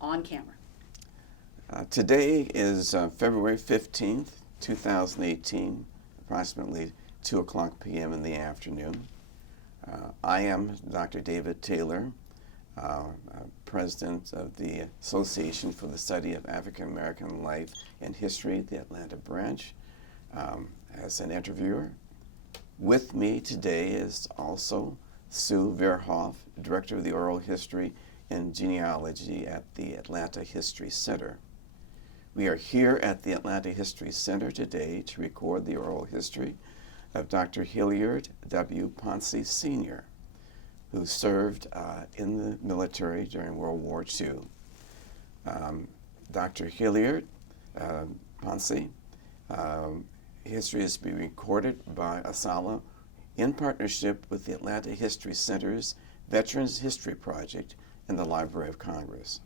on camera. Today is February 15th, 2018, approximately 2 o'clock p.m. in the afternoon. I am Dr. David Taylor, President of the Association for the Study of African American Life and History, the Atlanta branch, as an interviewer. With me today is also Sue Verhoff, Director of the Oral History and Genealogy at the Atlanta History Center. We are here at the Atlanta History Center today to record the oral history of Dr. Hillard W. Pouncy, Sr., who served in the military during World War II. Dr. Hillard Pouncy, history is being recorded by ASALA in partnership with the Atlanta History Center's Veterans History Project and the Library of Congress.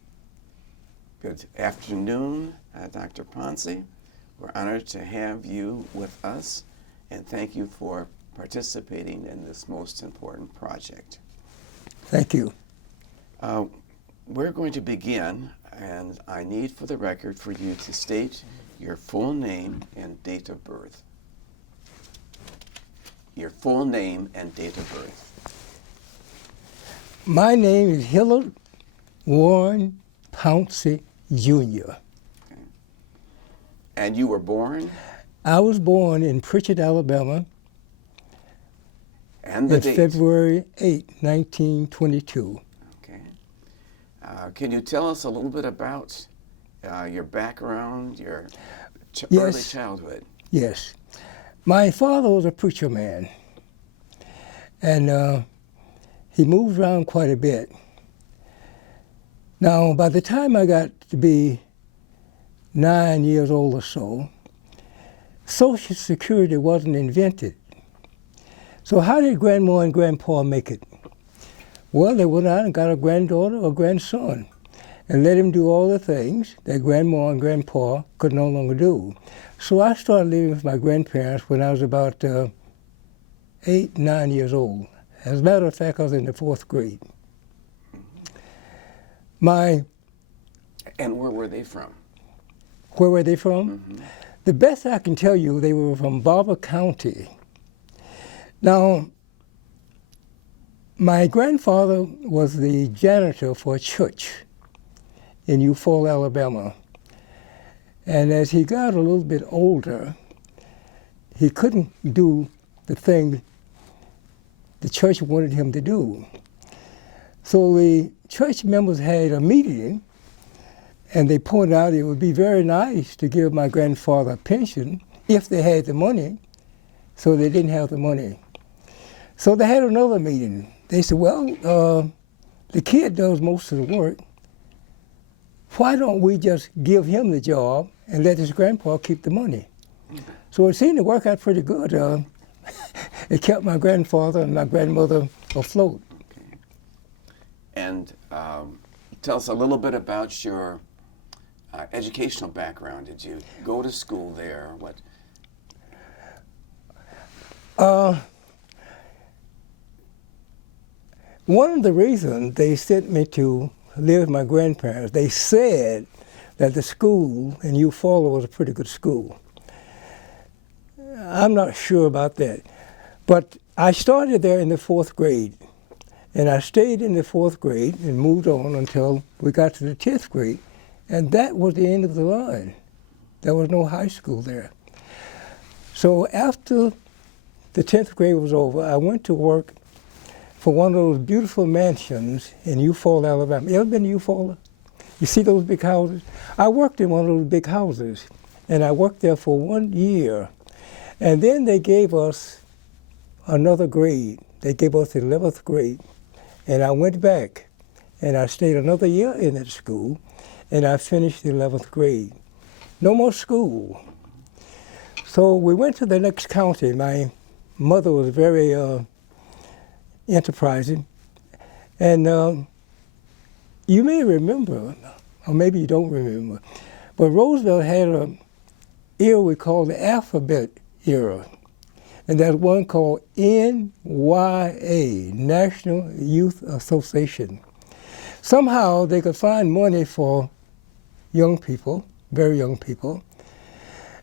Good afternoon, Dr. Pouncy. We're honored to have you with us, and thank you for participating in this most important project. Thank you. We're going to begin, and I need for the record for you to state your full name and date of birth. Your full name and date of birth. My name is Hillard Warren Pouncy, Jr. Okay. And you were born? I was born in Pritchett, Alabama, and the date? February 8, 1922. Okay. Can you tell us a little bit about your background, your early childhood? Yes. My father was a preacher man, and he moved around quite a bit. Now, by the time I got to be 9 years old or so, Social Security wasn't invented. So how did Grandma and Grandpa make it? Well, they went out and got a granddaughter or grandson and let him do all the things that Grandma and Grandpa could no longer do. So I started living with my grandparents when I was about 8, 9 years old. As a matter of fact, I was in the 4th grade. And where were they from? Where were they from? Mm-hmm. The best I can tell you, they were from Barber County. Now, my grandfather was the janitor for a church in Eufaula, Alabama. And as he got a little bit older, he couldn't do the thing the church wanted him to do. So the church members had a meeting, and they pointed out it would be very nice to give my grandfather a pension if they had the money. So they didn't have the money. So they had another meeting. They said, well, the kid does most of the work. Why don't we just give him the job and let his grandpa keep the money? So it seemed to work out pretty good. It kept my grandfather and my grandmother afloat. Okay. And tell us a little bit about your educational background. Did you go to school there? What? One of the reasons they sent me to live with my grandparents, they said that the school in Eufaula was a pretty good school. I'm not sure about that. But I started there in the 4th grade, and I stayed in the 4th grade and moved on until we got to the 10th grade, and that was the end of the line. There was no high school there. So after the 10th grade was over, I went to work for one of those beautiful mansions in Eufaula, Alabama. You ever been to Eufaula? You see those big houses? I worked in one of those big houses, and I worked there for 1 year. And then they gave us another grade. They gave us the 11th grade. And I went back, and I stayed another year in that school, and I finished the 11th grade. No more school. So we went to the next county. My mother was very enterprising. And you may remember, or maybe you don't remember, but Roosevelt had an era we call the alphabet era. And there's one called NYA, National Youth Association. somehow they could find money for young people, very young people,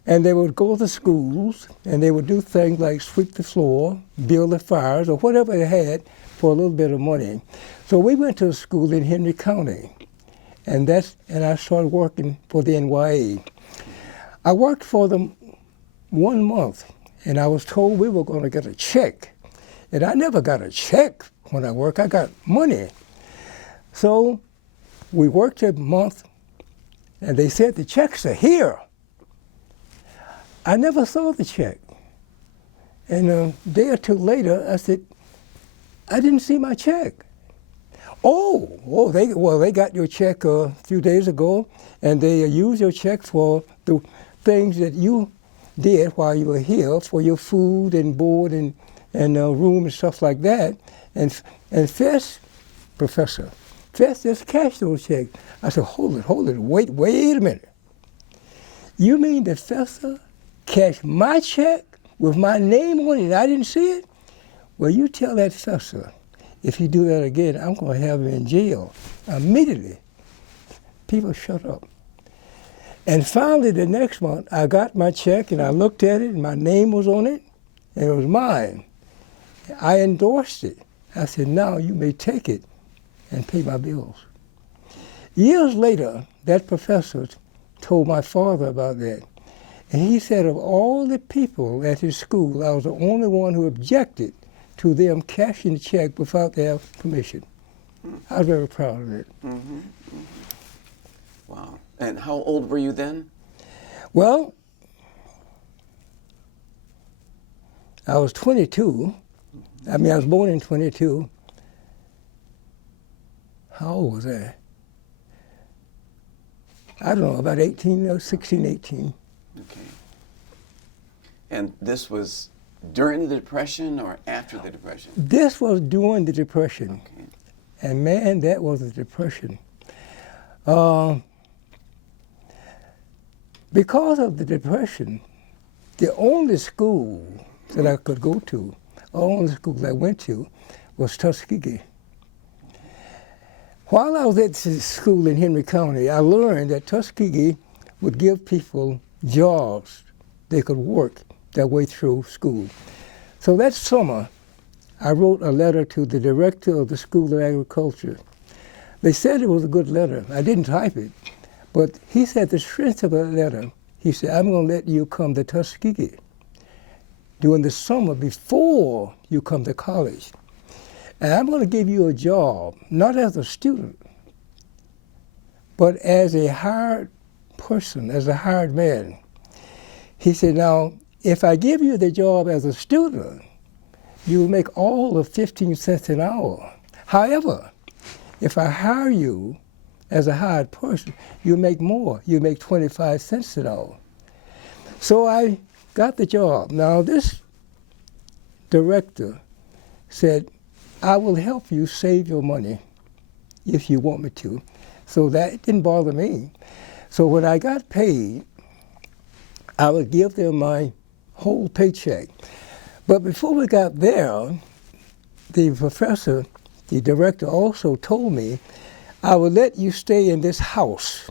and they would go to schools and they would do things like sweep the floor, build the fires, or whatever they had for a little bit of money. So we went to a school in Henry County, and I started working for the NYA. I worked for them 1 month, and I was told we were going to get a check. And I never got a check when I worked. I got money. So we worked a month, and they said the checks are here. I never saw the check. And a day or two later, I said, I didn't see my check. They got your check a few days ago, and they used your check for the things that you did while you were here, for your food and board and room and stuff like that. And Fess, Professor, Fess just cashed those checks. I said, hold it, wait a minute. You mean the Fessa cashed my check with my name on it and I didn't see it? Well, you tell that Fessa, if you do that again, I'm going to have him in jail immediately. People shut up. And finally, the next month, I got my check and I looked at it and my name was on it and it was mine. I endorsed it. I said, now you may take it and pay my bills. Years later, that professor told my father about that. And he said of all the people at his school, I was the only one who objected to them cashing the check without their permission. I was very proud of it. Mm-hmm. Mm-hmm. Wow. And how old were you then? Well, I was 22. I mean, I was born in 22. How old was I? I don't know, about 18, 16, 18. Okay. And this was during the Depression or after the Depression? This was during the Depression. Okay. And man, that was a Depression. Because of the Depression, the only school that I could go to, the only school I went to, was Tuskegee. While I was at school in Henry County, I learned that Tuskegee would give people jobs they could work their way through school. So that summer, I wrote a letter to the director of the School of Agriculture. They said it was a good letter. I didn't type it. But he said the strength of that letter, he said, I'm going to let you come to Tuskegee during the summer before you come to college. And I'm going to give you a job, not as a student, but as a hired person, as a hired man. He said, now, if I give you the job as a student, you will make all of 15 cents an hour. However, if I hire you as a hired person, you make more. You make 25 cents an hour. So I got the job. Now, this director said, I will help you save your money if you want me to. So that didn't bother me. So when I got paid, I would give them my whole paycheck. But before we got there, the professor, the director, also told me, I would let you stay in this house.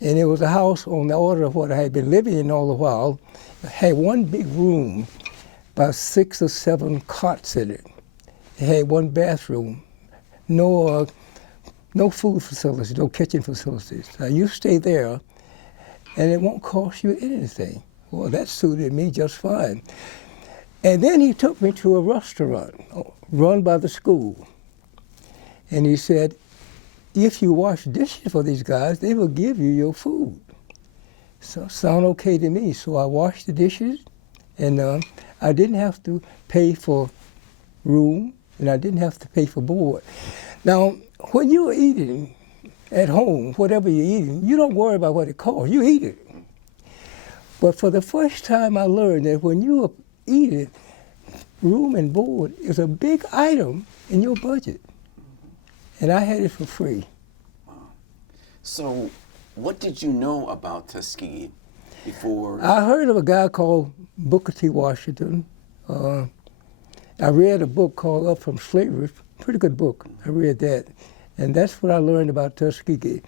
And it was a house on the order of what I had been living in all the while. It had one big room, about 6 or 7 cots in it. It had one bathroom, no food facilities, no kitchen facilities. You stay there, and it won't cost you anything. Well, that suited me just fine. And then he took me to a restaurant run by the school. And he said, if you wash dishes for these guys, they will give you your food. So sound okay to me. So I washed the dishes, and I didn't have to pay for room, and I didn't have to pay for board. Now, when you're eating at home, whatever you're eating, you don't worry about what it costs. You eat it. But for the first time, I learned that when you eat it, room and board is a big item in your budget. And I had it for free. Wow. So what did you know about Tuskegee before? I heard of a guy called Booker T. Washington. I read a book called Up from Slavery Pretty good book. I read that. And that's what I learned about Tuskegee.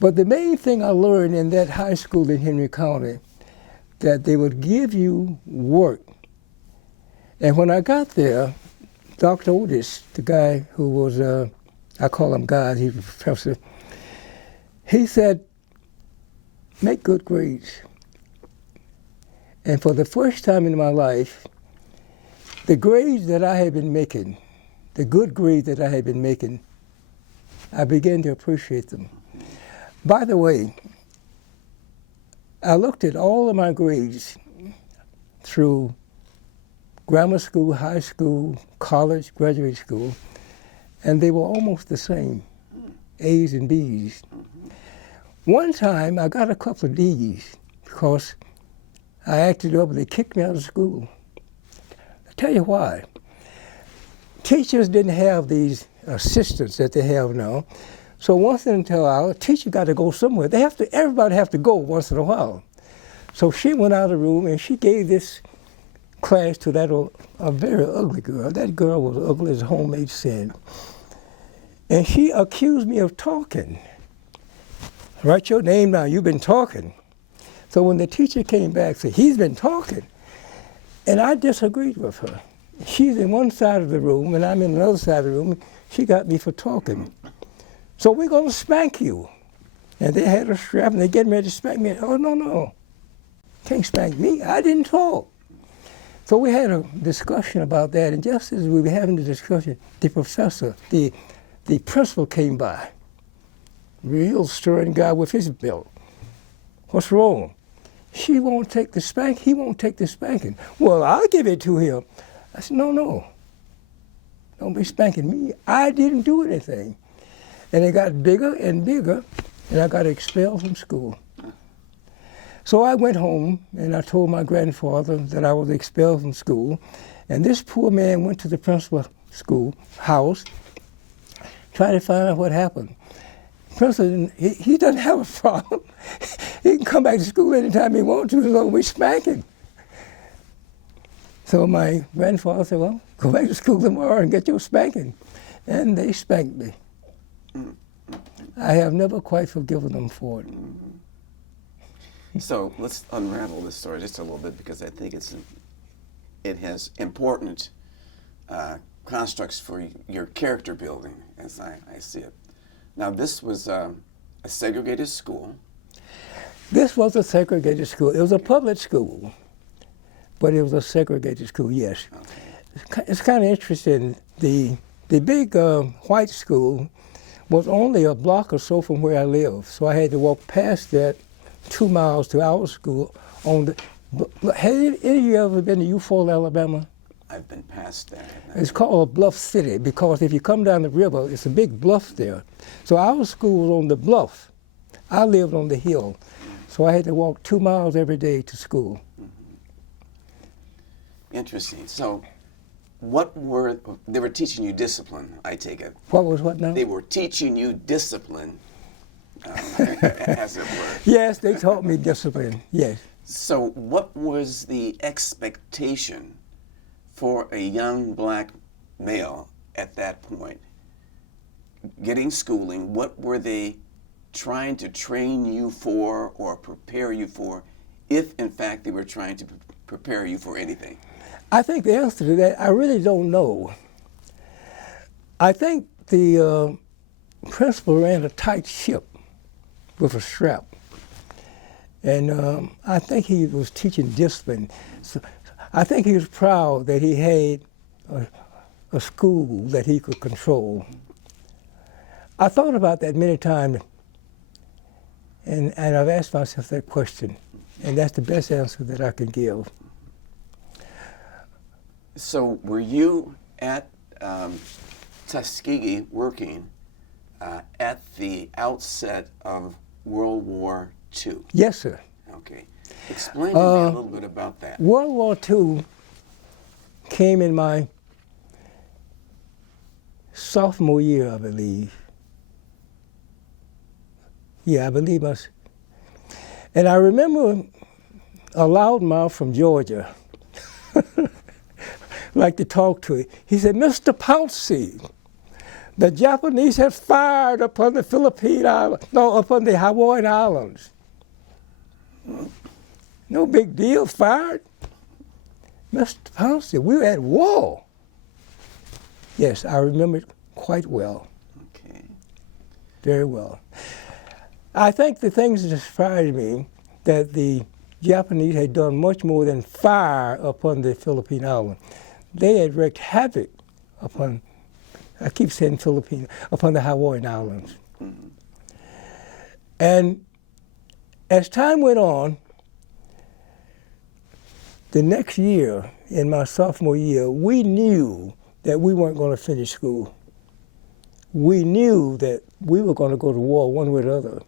But the main thing I learned in that high school in Henry County, that they would give you work. And when I got there, Dr. Otis, the guy who was, I call him guy, he's a professor, he said, make good grades. And for the first time in my life, the grades that I had been making, the good grades that I had been making, I began to appreciate them. By the way, I looked at all of my grades through grammar school, high school, college, graduate school, and they were almost the same, A's and B's. One time I got a couple of D's because I acted up and they kicked me out of school. I'll tell you why. Teachers didn't have these assistants that they have now. So once in a while, a teacher got to go somewhere. Everybody have to go once in a while. So she went out of the room and she gave this class to a very ugly girl. That girl was ugly as homemade sin. And she accused me of talking. Write your name down, you've been talking. So when the teacher came back, said, he's been talking. And I disagreed with her. She's in one side of the room and I'm in another side of the room. She got me for talking. So we're going to spank you. And they had a strap and they're getting ready to spank me. Oh, no. Can't spank me. I didn't talk. So we had a discussion about that. And just as we were having the discussion, the professor, the principal came by. Real stern guy with his belt. What's wrong? She won't take the spank. He won't take the spanking. Well, I'll give it to him. I said, no. Don't be spanking me. I didn't do anything. And it got bigger and bigger, and I got expelled from school. So I went home, and I told my grandfather that I was expelled from school. And this poor man went to the principal's school house, trying to find out what happened. Principal, he doesn't have a problem. He can come back to school anytime he wants to, as long as we spank him. So my grandfather said, well, go back to school tomorrow and get your spanking. And they spanked me. I have never quite forgiven them for it. So let's unravel this story just a little bit because I think it has important constructs for your character building as I see it. Now this was a segregated school. This was a segregated school. It was a public school, but it was a segregated school, yes. Okay. It's kind of interesting. The big white school was only a block or so from where I live, so I had to walk past that 2 miles to our school. Have any of you ever been to Eufaula, Alabama? I've been past that. It's called a bluff city because if you come down the river, it's a big bluff there. So our school was on the bluff. I lived on the hill, so I had to walk 2 miles every day to school. Interesting. So they were teaching you discipline, I take it. What was what now? They were teaching you discipline, as it were. Yes, they taught me discipline, yes. So what was the expectation for a young black male at that point? Getting schooling, what were they trying to train you for or prepare you for, if in fact they were trying to prepare you for anything? I think the answer to that, I really don't know. I think the principal ran a tight ship with a strap. And I think he was teaching discipline. So I think he was proud that he had a school that he could control. I thought about that many times, and I've asked myself that question, and that's the best answer that I can give. So were you at Tuskegee working at the outset of World War II? Yes, sir. Okay. Explain to me a little bit about that. World War II came in my sophomore year, I believe. Yeah, I believe us. And I remember a loudmouth from Georgia like to talk to it. He said, Mr. Pouncy, The Japanese had fired upon the Philippine Islands, no, upon the Hawaiian Islands. No big deal, fired. Mr. Pouncy, we were at war. Yes, I remember it quite well. Okay. Very well. I think the things that surprised me, that the Japanese had done much more than fire upon the Philippine Islands. They had wreaked havoc upon, I keep saying Philippine, upon the Hawaiian Islands. Mm-hmm. And as time went on, the next year, in my sophomore year, we knew that we weren't going to finish school. We knew that we were going to go to war one way or the other.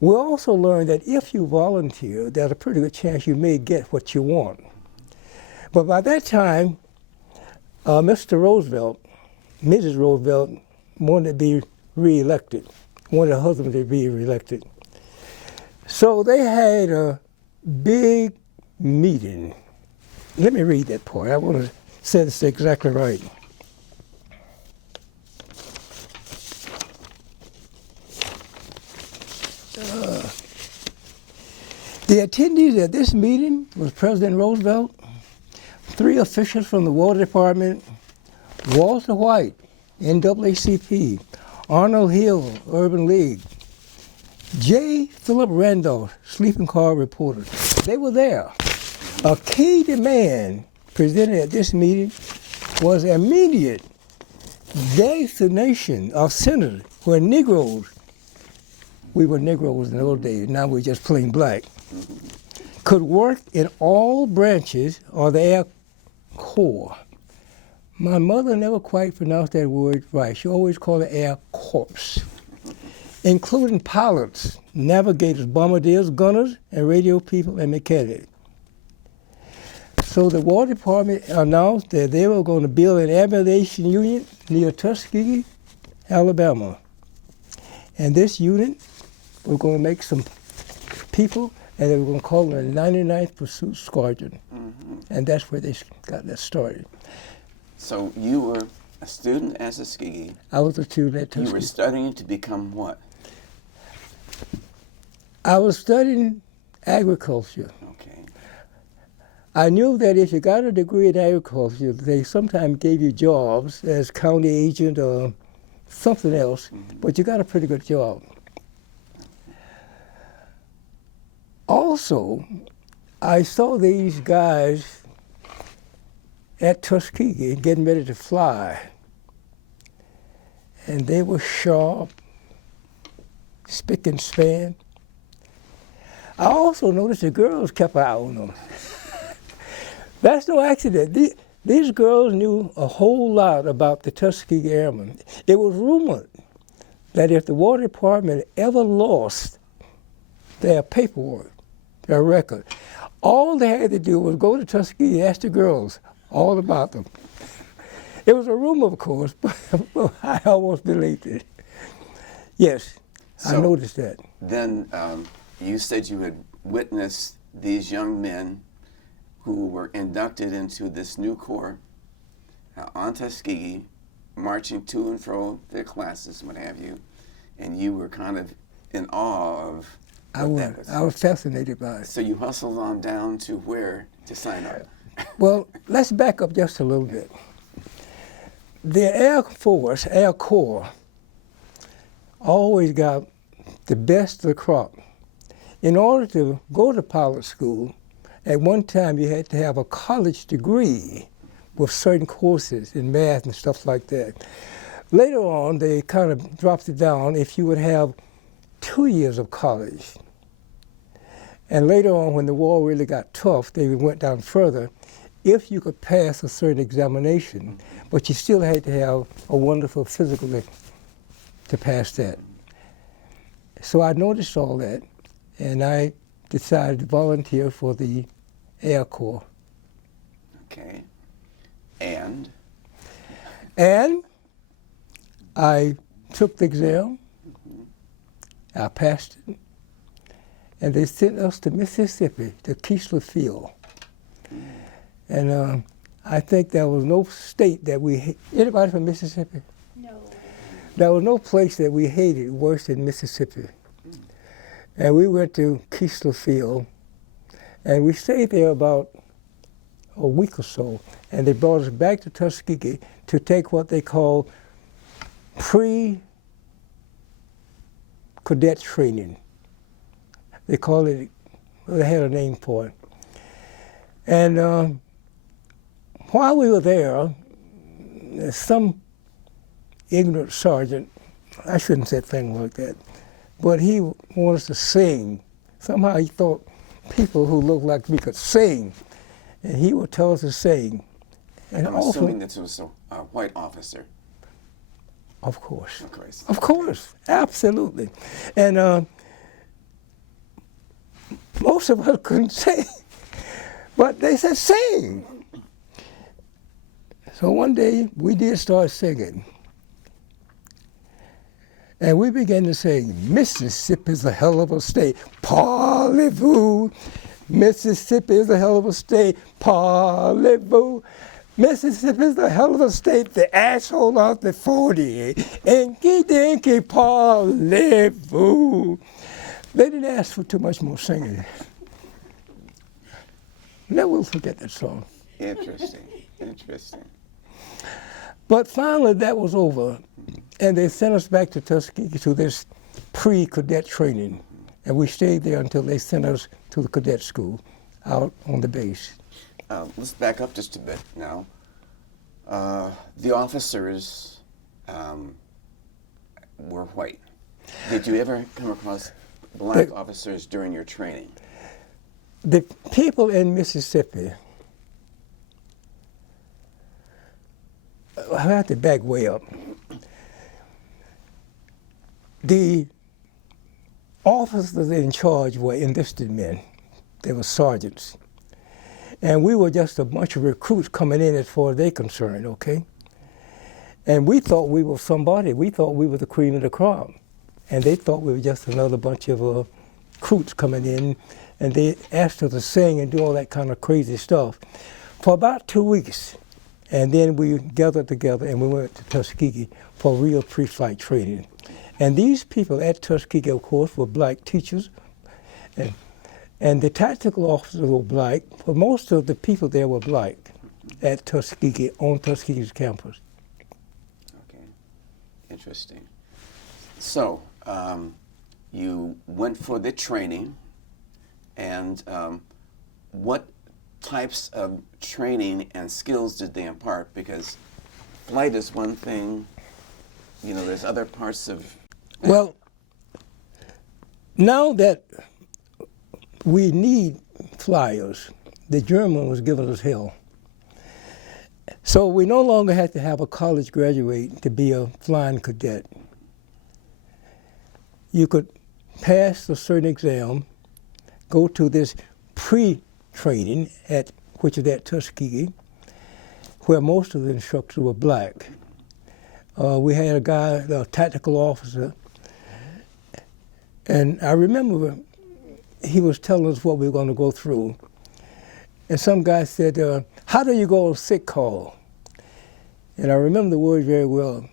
We also learned that if you volunteer, there's a pretty good chance you may get what you want. But by that time, Mr. Roosevelt, Mrs. Roosevelt wanted to be reelected, wanted her husband to be reelected. So they had a big meeting. Let me read that part. I want to say this exactly right. The attendees at this meeting was President Roosevelt, 3 officials from the War Department, Walter White, NAACP, Arnold Hill, Urban League, J. Philip Randolph, sleeping car reporter. They were there. A key demand presented at this meeting was immediate designation of centers where Negroes, we were Negroes in those days, now we're just plain black, could work in all branches of the Air Corps. My mother never quite pronounced that word right. She always called it Air Corps, including pilots, navigators, bombardiers, gunners, and radio people and mechanics. So the War Department announced that they were going to build an aviation unit near Tuskegee, Alabama. And this unit was going to make some people, and they were going to call it the 99th Pursuit Squadron. Mm-hmm. And that's where they got that started. So you were a student at Tuskegee. I was a student at Tuskegee. You were studying to become what? I was studying agriculture. Okay. I knew that if you got a degree in agriculture, they sometimes gave you jobs as county agent or something else, mm-hmm. but you got a pretty good job. Also, I saw these guys at Tuskegee getting ready to fly, and they were sharp, spick and span. I also noticed the girls kept an eye on them. That's no accident. These girls knew a whole lot about the Tuskegee Airmen. It was rumored that if the War Department ever lost their paperwork, their record, all they had to do was go to Tuskegee and ask the girls all about them. It was a rumor, of course, but I almost believed it. Yes, so I noticed that. Then you said you had witnessed these young men who were inducted into this new corps on Tuskegee, marching to and fro their classes, what have you, and you were kind of in awe of what I was fascinated by it. So you hustled on down to where to sign up? Well, let's back up just a little bit. The Air Force, Air Corps, always got the best of the crop. In order to go to pilot school, at one time you had to have a college degree with certain courses in math and stuff like that. Later on, they kind of dropped it down if you would have 2 years of college. And later on, when the war really got tough, they went down further if you could pass a certain examination, but you still had to have a wonderful physical to pass that. So I noticed all that, and I decided to volunteer for the Air Corps. Okay. And I took the exam. I passed it. And they sent us to Mississippi, to Keesler Field. And I think there was no state that anybody from Mississippi? No. There was no place that we hated worse than Mississippi. And we went to Keesler Field, and we stayed there about a week or so, and they brought us back to Tuskegee to take what they call pre-cadet training. They call it, well, they had a name for it. And while we were there, some ignorant sergeant, I shouldn't say things like that, but he wanted us to sing. Somehow he thought people who looked like me could sing, and he would tell us to sing. And I'm assuming this was a white officer. Of course. Of course. Of course, absolutely. And most of us couldn't sing, but they said sing. So one day we did start singing. And we began to sing, Mississippi's a hell of a state, parlez-vous. Mississippi is a hell of a state, parlez-vous. Mississippi's a hell of a state, the asshole of the 48, inky dinky, parlez-vous. They didn't ask for too much more singing. Never will forget that song. Interesting, interesting. But finally that was over, and they sent us back to Tuskegee to this pre-cadet training. And we stayed there until they sent us to the cadet school out on the base. Let's back up just a bit now. The officers were white. Did you ever come across black officers during your training? The people in Mississippi, I have to back way up. The officers in charge were enlisted men. They were sergeants. And we were just a bunch of recruits coming in as far as they're concerned, okay? And we thought we were somebody. We thought we were the cream of the crop. And they thought we were just another bunch of recruits coming in, and they asked us to sing and do all that kind of crazy stuff for about 2 weeks. And then we gathered together and we went to Tuskegee for real pre-flight training. And these people at Tuskegee, of course, were black teachers, and the tactical officers were black, but most of the people there were black at Tuskegee, on Tuskegee's campus. Okay, interesting. So, you went for the training, and what types of training and skills did they impart? Because flight is one thing, you know, there's other parts of... Well, now that we need flyers, the German was giving us hell. So we no longer had to have a college graduate to be a flying cadet. You could pass a certain exam, go to this pre-training, which is at Tuskegee, where most of the instructors were black. We had a guy, a tactical officer, and I remember he was telling us what we were going to go through. And some guy said, how do you go on sick call? And I remember the word very well.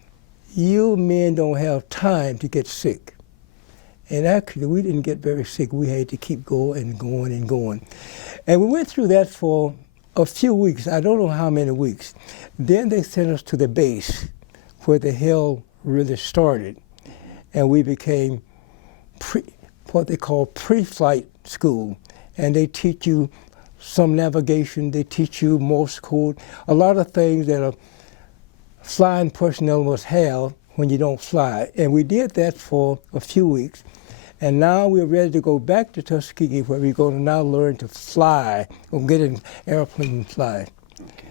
You men don't have time to get sick. And actually, we didn't get very sick. We had to keep going and going and going. And we went through that for a few weeks. I don't know how many weeks. Then they sent us to the base where the hell really started. And we became what they call pre-flight school. And they teach you some navigation, they teach you Morse code, a lot of things that a flying personnel must have when you don't fly. And we did that for a few weeks. And now we're ready to go back to Tuskegee, where we're going to now learn to fly, or get an airplane and fly. Okay.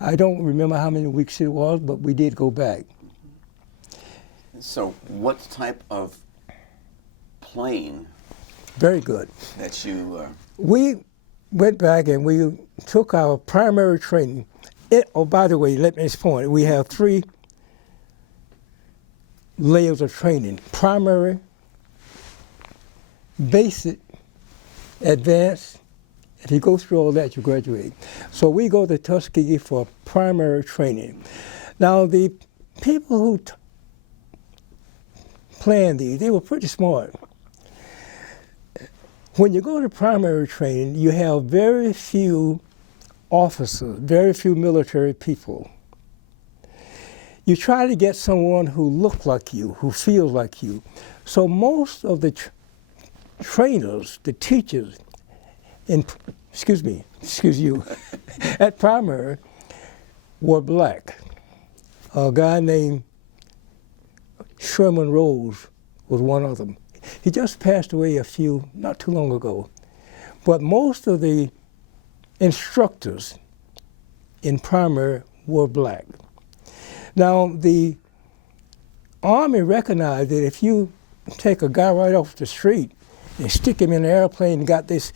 I don't remember how many weeks it was, but we did go back. So what type of plane? Very good. That you... We went back and we took our primary training. Oh, by the way, let me explain. We have 3 layers of training: primary, basic, advanced. If you go through all that, you graduate. So we go to Tuskegee for primary training. Now, the people who planned these. They were pretty smart. When you go to primary training, you have very few officers, very few military people. You try to get someone who looks like you, who feels like you. So most of the trainers, the teachers, at primary were black. A guy named Sherman Rose was one of them. He just passed away not too long ago. But most of the instructors in primary were black. Now, the Army recognized that if you take a guy right off the street and stick him in an airplane and got this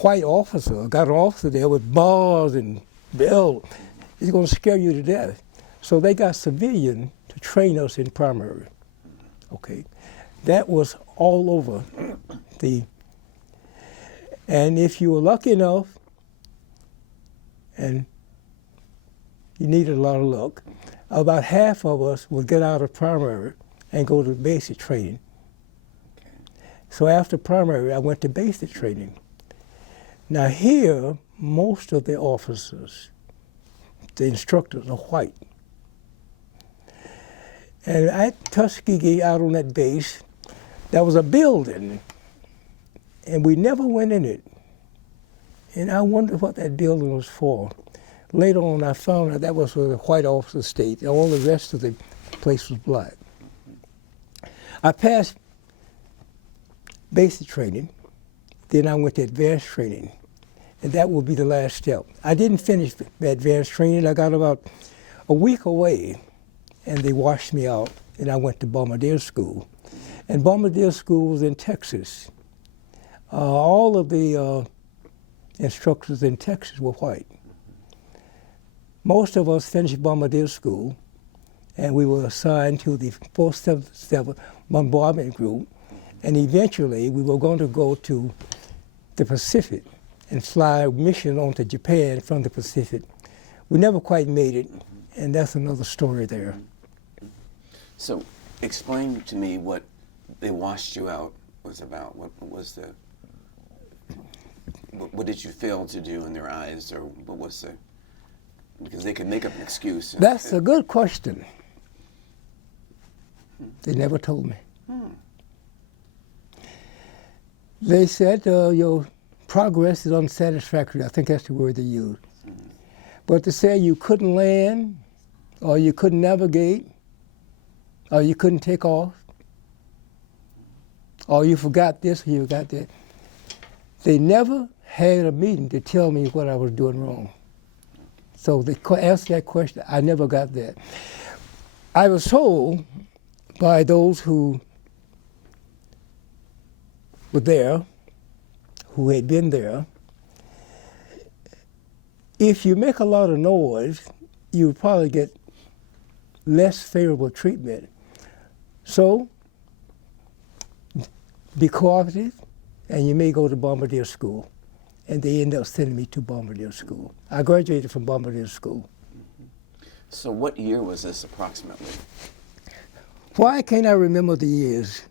white officer, got an officer there with bars and bell, he's going to scare you to death. So they got civilian to train us in primary. Okay, that was all over and if you were lucky enough, and you needed a lot of luck, about half of us would get out of primary and go to basic training. Okay. So after primary, I went to basic training. Now here, most of the officers, the instructors, are white. And at Tuskegee, out on that base, there was a building, and we never went in it. And I wondered what that building was for. Later on, I found out that was where the white officers stayed. All the rest of the place was black. I passed basic training, then I went to advanced training, and that would be the last step. I didn't finish the advanced training. I got about a week away, and they washed me out, and I went to bombardier school. And bombardier school was in Texas. All of the instructors in Texas were white. Most of us finished bombardier school, and we were assigned to the 477 Bombardment Group, and eventually we were going to go to the Pacific and fly a mission on to Japan from the Pacific. We never quite made it, and that's another story there. So explain to me what they washed you out was about. What did you fail to do in their eyes, or what was the, because they could make up an excuse. That's a good question. They never told me. They said your progress is unsatisfactory. I think that's the word they used. But to say you couldn't land, or you couldn't navigate, or you couldn't take off, or you forgot this or you forgot that. They never had a meeting to tell me what I was doing wrong. So they asked that question. I never got that. I was told by those who were there, who had been there, if you make a lot of noise, you would probably get less favorable treatment. So be cooperative, and you may go to bombardier school. And they ended up sending me to bombardier school. I graduated from bombardier school. So what year was this approximately? Why can't I remember the years?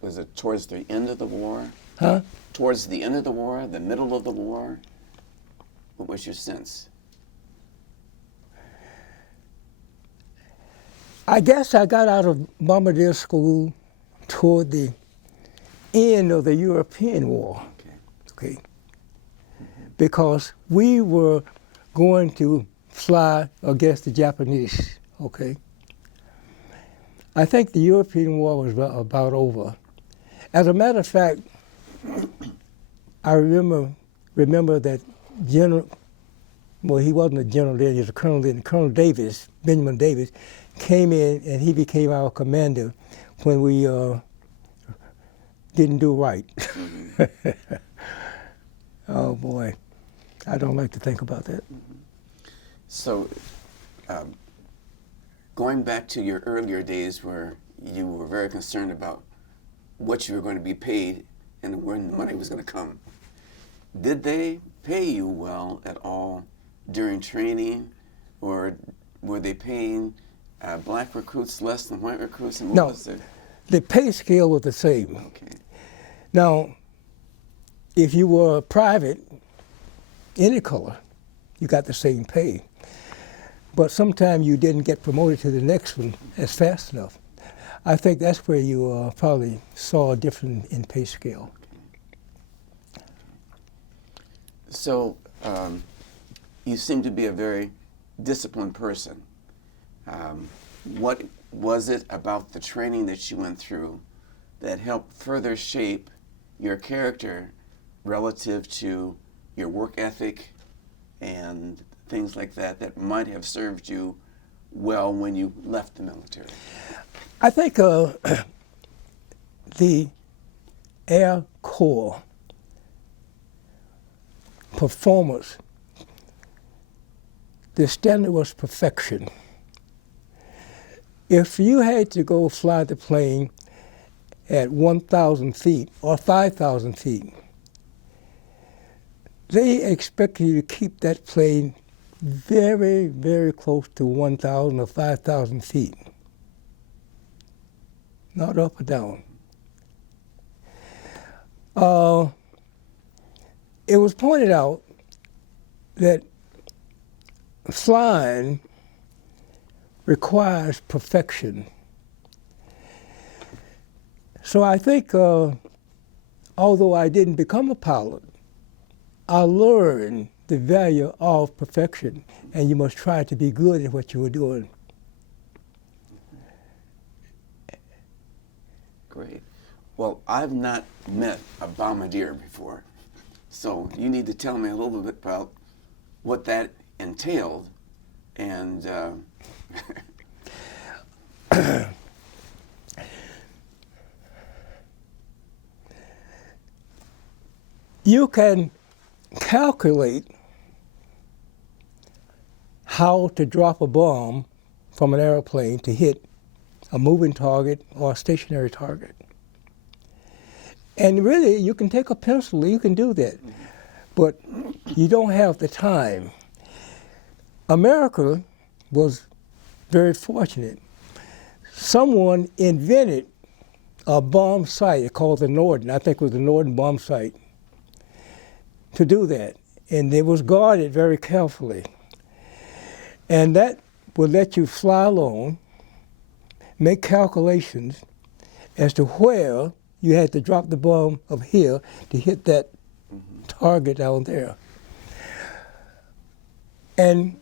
Was it towards the end of the war? Huh? Towards the end of the war, the middle of the war? What was your sense? I guess I got out of bombardier school toward the end of the European War. Okay. Because we were going to fly against the Japanese. Okay. I think the European War was about over. As a matter of fact, I remember that General, well, he wasn't a general then, he was a colonel then. Colonel Davis, Benjamin Davis, came in and he became our commander when we didn't do right. Oh boy, I don't like to think about that. So, going back to your earlier days where you were very concerned about what you were going to be paid and when the money was going to come, did they pay you well at all during training, or were they paying black recruits less than white recruits? And what No. was The pay scale was the same. okay. Now, if you were a private, any color, you got the same pay. But sometimes you didn't get promoted to the next one as fast enough. I think that's where you probably saw a difference in pay scale. So you seem to be a very disciplined person. What was it about the training that you went through that helped further shape your character relative to your work ethic and things like that that might have served you well when you left the military? I think the Air Corps performance, the standard was perfection. If you had to go fly the plane at 1,000 feet or 5,000 feet, they expect you to keep that plane very, very close to 1,000 or 5,000 feet. Not up or down. It was pointed out that flying requires perfection. So I think, although I didn't become a pilot, I learned the value of perfection, and you must try to be good at what you were doing. Great. Well, I've not met a bombardier before, so you need to tell me a little bit about what that entailed and you can calculate how to drop a bomb from an airplane to hit a moving target or a stationary target. And really, you can take a pencil, you can do that, but you don't have the time. America was very fortunate. Someone invented a bomb sight called the Norden, I think it was the Norden bomb sight, to do that. And it was guarded very carefully. And that would let you fly alone, make calculations as to where you had to drop the bomb of here to hit that target down there. And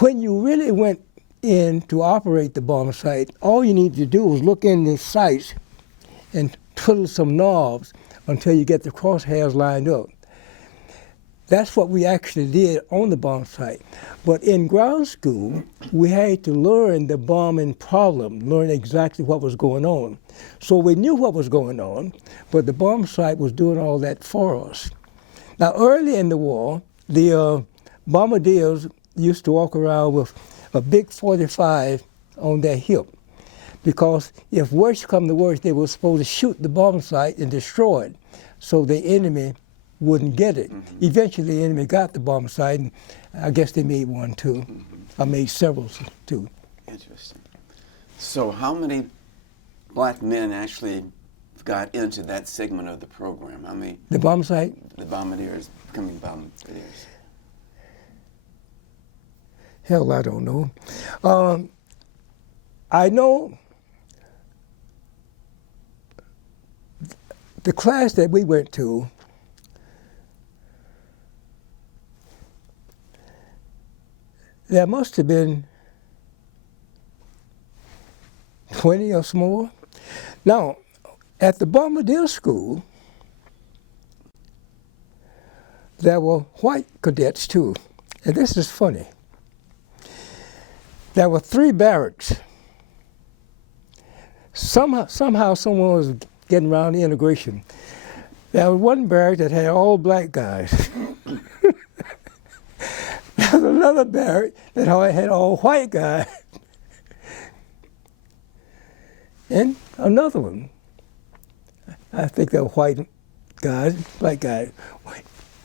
when you really went in to operate the bomb sight, all you need to do was look in the sights and twiddle some knobs until you get the crosshairs lined up. That's what we actually did on the bomb sight. But in ground school, we had to learn the bombing problem, learn exactly what was going on. So we knew what was going on, but the bomb sight was doing all that for us. Now, early in the war, the bombardiers used to walk around with a big 45 on their hip, because if worse come to worse, they were supposed to shoot the bomb sight and destroy it, so the enemy wouldn't get it. Eventually, the enemy got the bomb sight, and I guess they made one too. I made several too. Interesting. So how many black men actually got into that segment of the program? How many? The bomb sight? The bombardiers, becoming bombardiers. Hell, I don't know. I know the class that we went to, there must have been 20 or more. Now, at the Bombardier School, there were white cadets too. And this is funny. There were 3 barracks. Somehow someone was getting around the integration. There was one barrack that had all black guys. There was another barrack that had all white guys. And another one. I think they were white guys, black guys.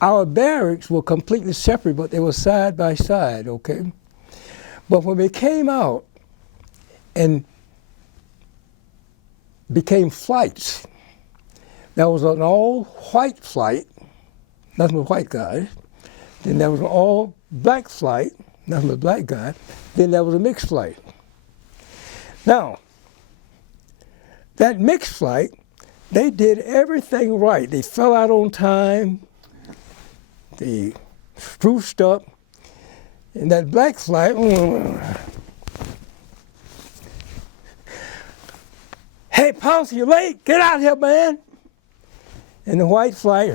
Our barracks were completely separate, but they were side by side, okay? But when we came out and became flights, there was an all-white flight, nothing but white guys. Then there was an all-black flight, nothing but black guys. Then there was a mixed flight. Now, that mixed flight, they did everything right. They fell out on time. They spruced up. And that black flight, hey, Pouncy, you're late. Get out here, man. And the white flight,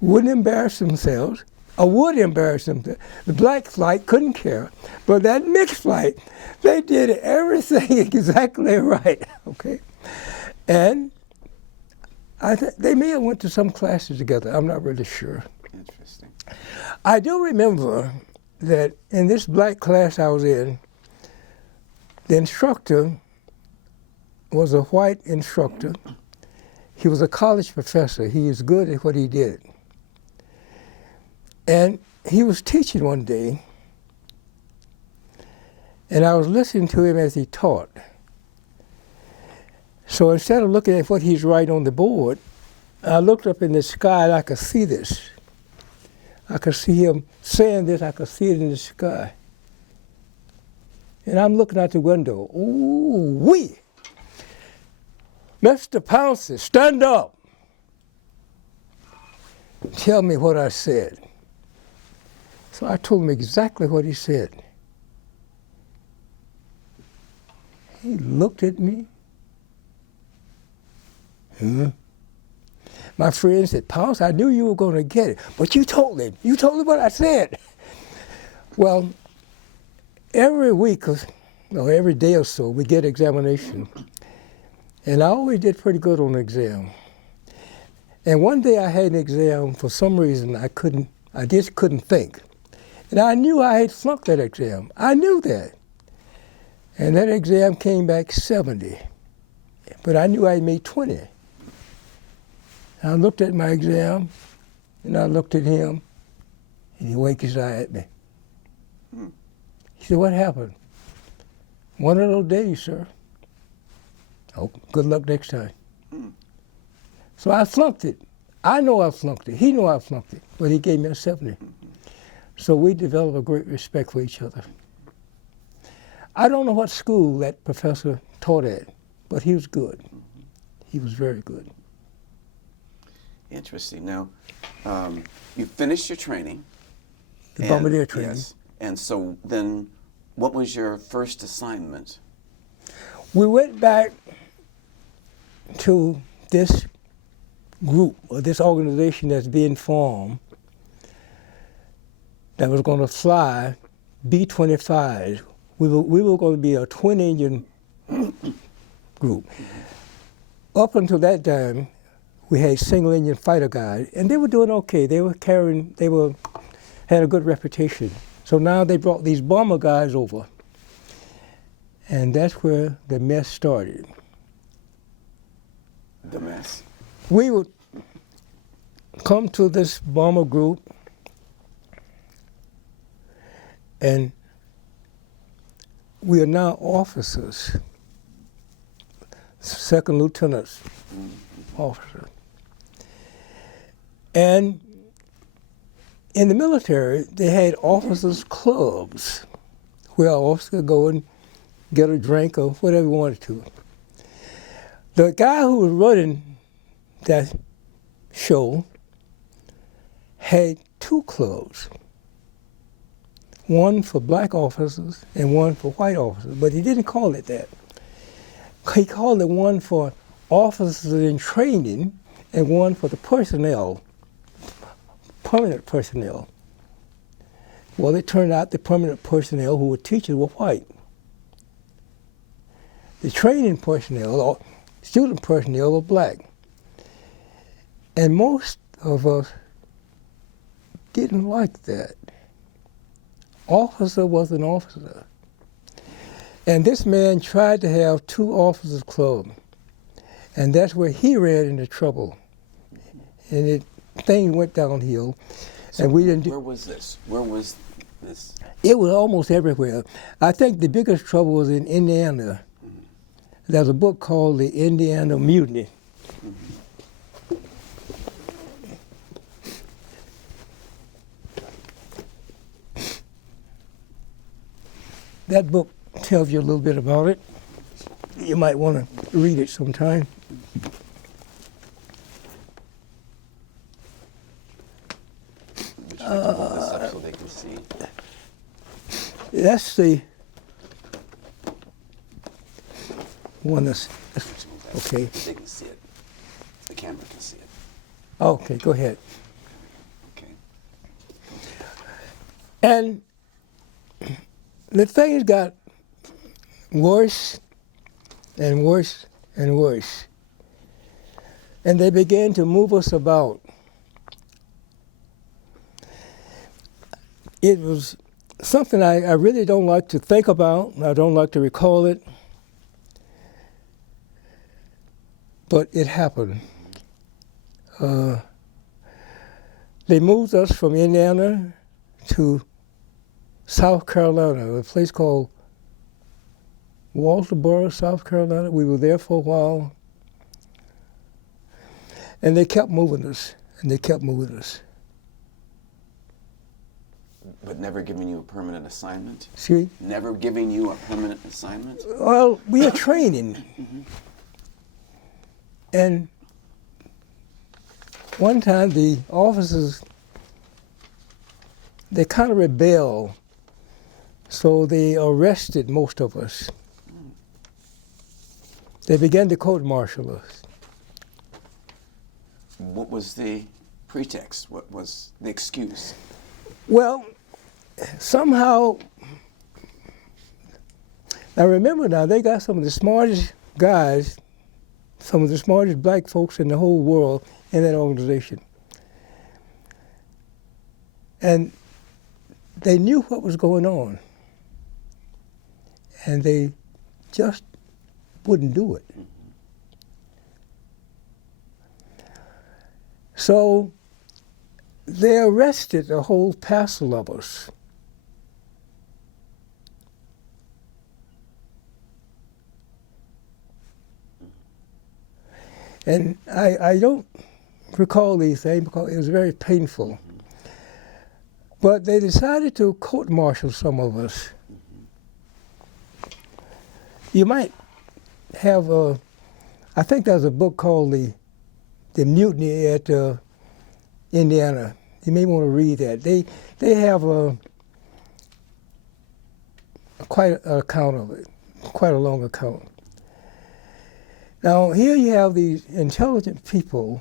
wouldn't embarrass themselves, or would embarrass themselves. The black flight couldn't care. But that mixed flight, they did everything exactly right, okay? And they may have went to some classes together. I'm not really sure. Interesting. I do remember that in this black class I was in, the instructor was a white instructor. He was a college professor. He was good at what he did. And he was teaching one day, and I was listening to him as he taught. So instead of looking at what he's writing on the board, I looked up in the sky and I could see this. I could see him saying this, I could see it in the sky. And I'm looking out the window. Ooh, wee! Mr. Pouncy, stand up. Tell me what I said. So I told him exactly what he said. He looked at me. My friend said, Pouncy, I knew you were going to get it, but you told him. You told him what I said. Well, every week or every day or so, we get examination. And I always did pretty good on the exam. And one day I had an exam, for some reason I just couldn't think. And I knew I had flunked that exam. I knew that. And that exam came back 70. But I knew I made 20. I looked at my exam, and I looked at him, and he winked his eye at me. He said, what happened? One of those days, sir. Oh, good luck next time. So I flunked it. I know I flunked it. He knew I flunked it, but he gave me a 70. So we developed a great respect for each other. I don't know what school that professor taught at, but he was good. He was very good. Interesting. Now, you finished your training. The bombardier training. Yes. And so then, what was your first assignment? We went back to this group, or this organization that's being formed, that was going to fly B-25s. We were going to be a twin-engine group. Up until that time, we had single-engine fighter guys, and they were doing okay. They had a good reputation. So now they brought these bomber guys over, and that's where the mess started. The mess? We would come to this bomber group, and we are now officers, second lieutenants, officers. And in the military, they had officers' clubs where officers could go and get a drink or whatever they wanted to. The guy who was running that show had two clubs, one for black officers and one for white officers, but he didn't call it that. He called it one for officers in training and one for the personnel, permanent personnel. Well, it turned out the permanent personnel who were teachers were white. The training personnel, or student personnel, were black. And most of us didn't like that. Officer was an officer. And this man tried to have two officers' clubs. And that's where he ran into trouble. And things went downhill. So and we didn't. Where was this? Where was this? It was almost everywhere. I think the biggest trouble was in Indiana. Mm-hmm. There's a book called The Indiana Mutiny. Mm-hmm. That book tells you a little bit about it. You might want to read it sometime. So they can see. That's the one that's okay. They can see it. The camera can see it. Okay, go ahead. Okay. And the things got worse and worse and worse. And they began to move us about. It was something I really don't like to think about. I don't like to recall it. But it happened. They moved us from Indiana to South Carolina, a place called Walterboro, South Carolina. We were there for a while. And they kept moving us, and they kept moving us. But never giving you a permanent assignment? See? Never giving you a permanent assignment? Well, we were training. Mm-hmm. And one time the officers, they kind of rebelled. So they arrested most of us. They began to court-martial us. What was the pretext? What was the excuse? Well, somehow, now remember now, they got some of the smartest guys, some of the smartest black folks in the whole world in that organization. And they knew what was going on. And they just wouldn't do it. So they arrested a whole passel of us. And I don't recall these things because it was very painful. But they decided to court-martial some of us. You might have I think there's a book called The Mutiny at Indiana. You may want to read that. They have quite an account of it, quite a long account. Now here you have these intelligent people,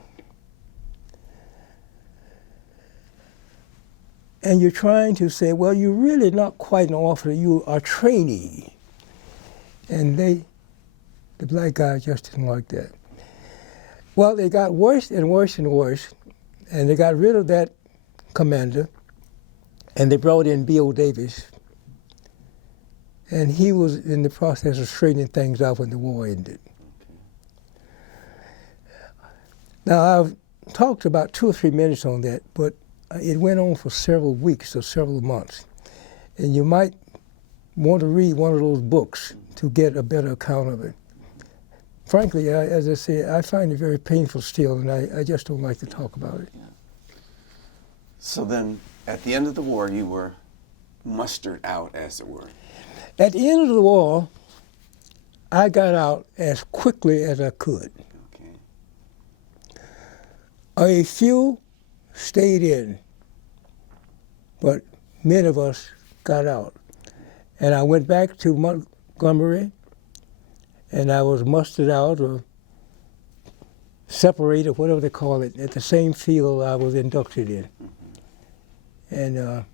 and you're trying to say, well, you're really not quite an officer, you are a trainee. And the black guys just didn't like that. Well, they got worse and worse and worse, and they got rid of that commander, and they brought in B.O. Davis. And he was in the process of straightening things out when the war ended. Now, I've talked about 2 or 3 minutes on that, but it went on for several weeks or several months. And you might want to read one of those books to get a better account of it. Frankly, as I say, I find it very painful still, and I just don't like to talk about it. Yeah. So then, at the end of the war, you were mustered out, as it were. At the end of the war, I got out as quickly as I could. Okay. A few stayed in, but many of us got out. And I went back to Montgomery, and I was mustered out or separated, whatever they call it, at the same field I was inducted in. Mm-hmm. And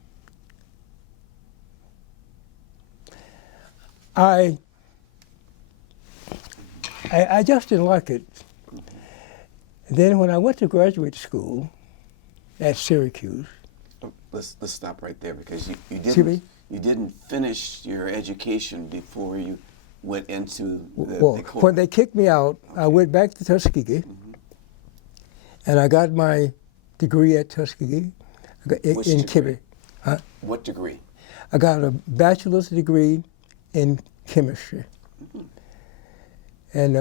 I just didn't like it. Mm-hmm. Then when I went to graduate school at Syracuse. Oh, let's stop right there, because you didn't finish your education before you went into the Corps. When they kicked me out, okay. I went back to Tuskegee, mm-hmm. and I got my degree at Tuskegee. Which in degree? chemistry. Huh? What degree? I got a bachelor's degree in chemistry. And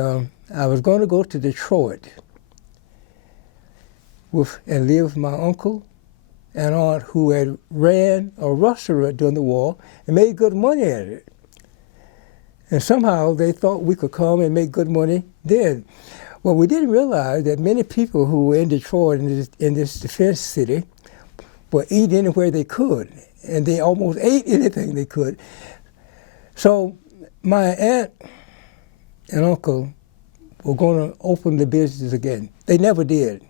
I was going to go to Detroit and live with my uncle and aunt who had ran a restaurant during the war and made good money at it. And somehow they thought we could come and make good money then. Well, we didn't realize that many people who were in Detroit, in this defense city, were eating anywhere they could. And they almost ate anything they could. So my aunt and uncle were going to open the business again. They never did.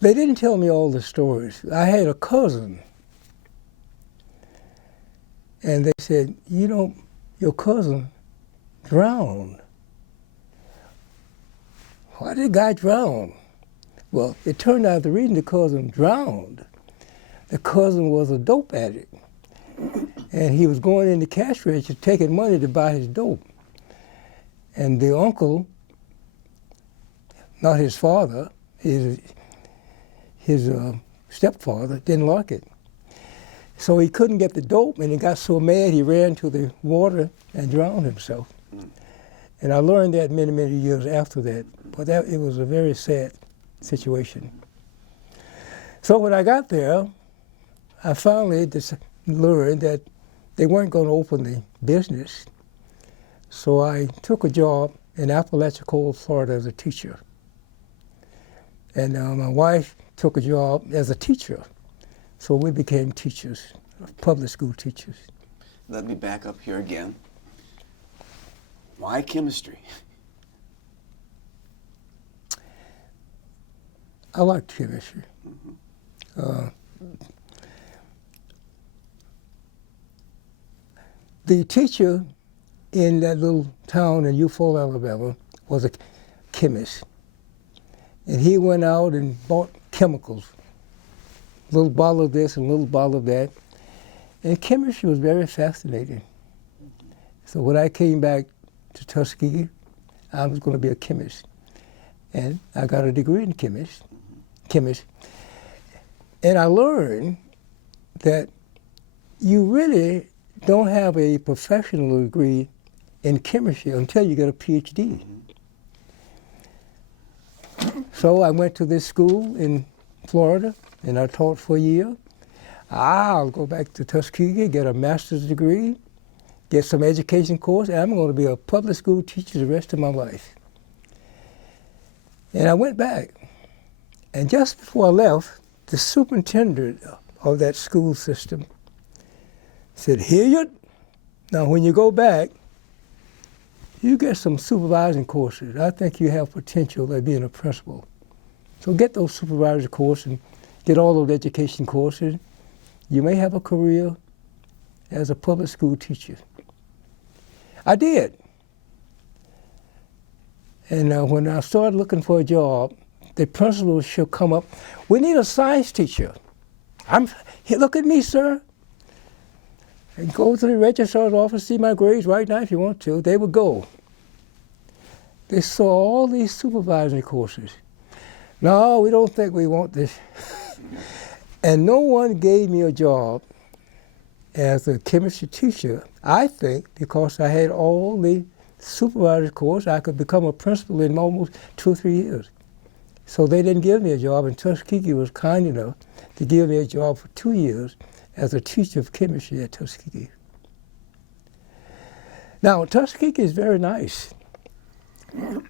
They didn't tell me all the stories. I had a cousin, and they said, you know, your cousin drowned. Why did the guy drown? Well, it turned out the reason the cousin drowned, the cousin was a dope addict. And he was going in the cash register taking money to buy his dope. And the uncle, not his father, his stepfather, didn't like it. So he couldn't get the dope, and he got so mad he ran to the water and drowned himself. And I learned that many, many years after that. But it was a very sad situation. So when I got there, I finally learned that they weren't going to open the business. So I took a job in Apalachicola, Florida as a teacher. And my wife took a job as a teacher. So we became teachers, public school teachers. Let me back up here again. Why chemistry? I liked chemistry. The teacher in that little town in Eufaula, Alabama, was a chemist. And he went out and bought chemicals, a little bottle of this and a little bottle of that. And chemistry was very fascinating. So when I came back to Tuskegee, I was going to be a chemist. And I got a degree in chemist. And I learned that you really don't have a professional degree in chemistry until you get a PhD. So I went to this school in Florida, and I taught for a year. I'll go back to Tuskegee, get a master's degree, get some education course, and I'm going to be a public school teacher the rest of my life. And I went back. And just before I left, the superintendent of that school system said, Hillard, now when you go back, you get some supervising courses. I think you have potential at being a principal. So get those supervisory courses and get all those education courses. You may have a career as a public school teacher. I did. And when I started looking for a job, the principal should come up. We need a science teacher. Look at me, sir. And go to the registrar's office, see my grades right now if you want to. They would go. They saw all these supervisory courses. No, we don't think we want this. And no one gave me a job as a chemistry teacher, I think, because I had all the supervisory course. I could become a principal in almost 2 or 3 years. So they didn't give me a job, and Tuskegee was kind enough to give me a job for 2 years as a teacher of chemistry at Tuskegee. Now, Tuskegee is very nice.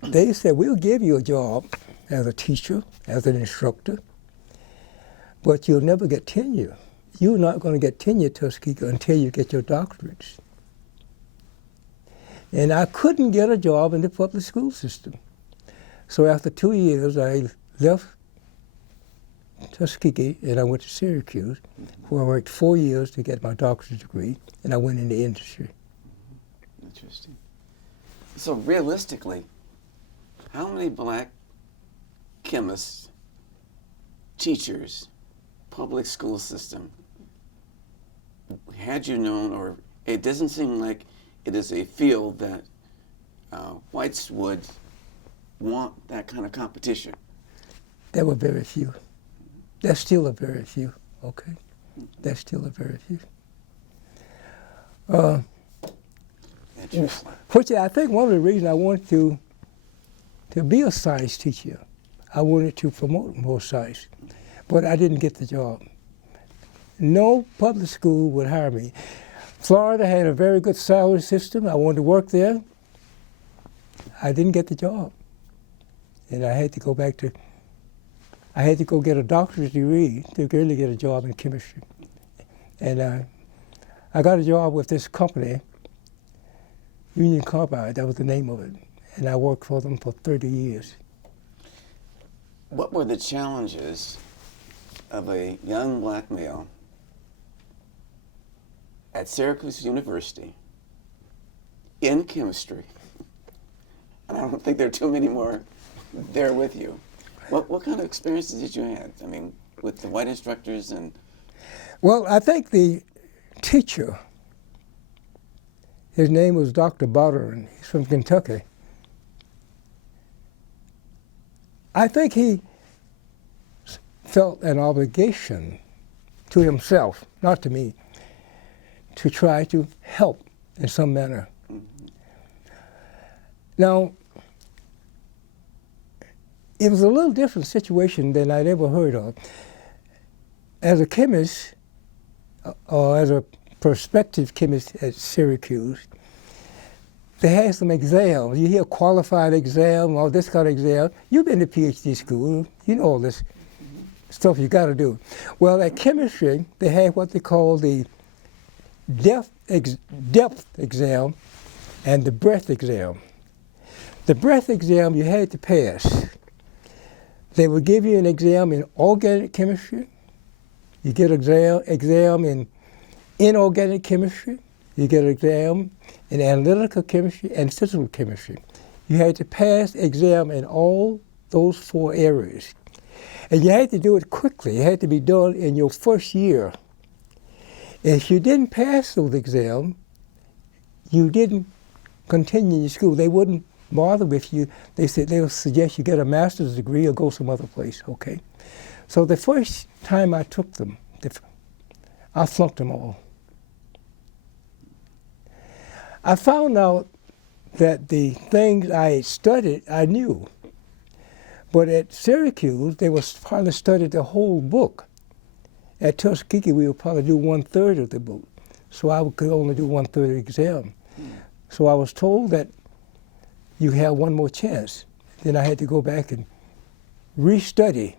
They said, we'll give you a job as a teacher, as an instructor, but you'll never get tenure. You're not going to get tenure at Tuskegee until you get your doctorates. And I couldn't get a job in the public school system. So after 2 years, I left Tuskegee and I went to Syracuse, where I worked 4 years to get my doctorate degree, and I went into industry. Interesting. So realistically, how many black chemists, teachers, public school system, had you known, or it doesn't seem like it is a field that whites would want that kind of competition? There were very few. There's still a very few. Okay, that's still a very few. Interesting. Which I think one of the reasons I wanted to be a science teacher, I wanted to promote more science, but I didn't get the job. No public school would hire me. Florida had a very good salary system. I wanted to work there. I didn't get the job. And I had to go back to, I had to go get a doctorate degree to really get a job in chemistry. And I got a job with this company, Union Carbide, that was the name of it. And I worked for them for 30 years. What were the challenges of a young black male at Syracuse University in chemistry? And I don't think there are too many more there with you. What kind of experiences did you have? I mean, with the white instructors and... Well, I think the teacher, his name was Dr. Bombardment. He's from Kentucky. I think he felt an obligation to himself, not to me, to try to help in some manner. Mm-hmm. Now, it was a little different situation than I'd ever heard of. As a chemist, or as a prospective chemist at Syracuse, they had some exams. You hear qualified exam, all this kind of exam. You've been to PhD school, you know all this stuff you got to do. Well, at chemistry, they had what they call the depth exam and the breadth exam. The breadth exam you had to pass. They would give you an exam in organic chemistry. You get an exam in inorganic chemistry. You get an exam in analytical chemistry and physical chemistry. You had to pass exam in all those 4 areas. And you had to do it quickly. It had to be done in your first year. If you didn't pass those exams, you didn't continue in your school. They wouldn't bother with you. They said they would suggest you get a master's degree or go some other place, okay? So the first time I took them, I flunked them all. I found out that the things I had studied, I knew. But at Syracuse, they was probably studied the whole book. At Tuskegee, we would probably do 1/3 of the book. So I could only do 1/3 of the exam. So I was told that you have one more chance. Then I had to go back and restudy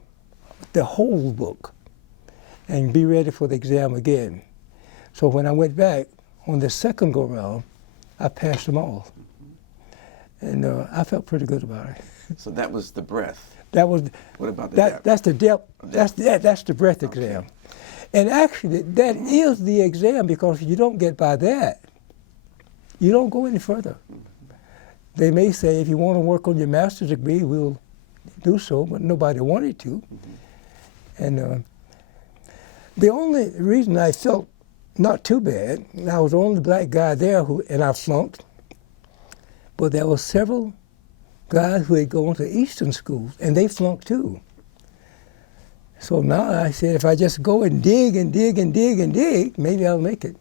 the whole book and be ready for the exam again. So when I went back on the second go-round, I passed them all. And I felt pretty good about it. So that was the breadth. That was. What about the depth? That's the depth. That's the breadth exam. And actually, that is the exam, because if you don't get by that, you don't go any further. They may say, if you want to work on your master's degree, we'll do so, but nobody wanted to. And the only reason I felt not too bad, I was the only black guy there and I flunked, but there were several guys who had gone to Eastern schools, and they flunked too. So now I said, if I just go and dig and dig and dig and dig, maybe I'll make it.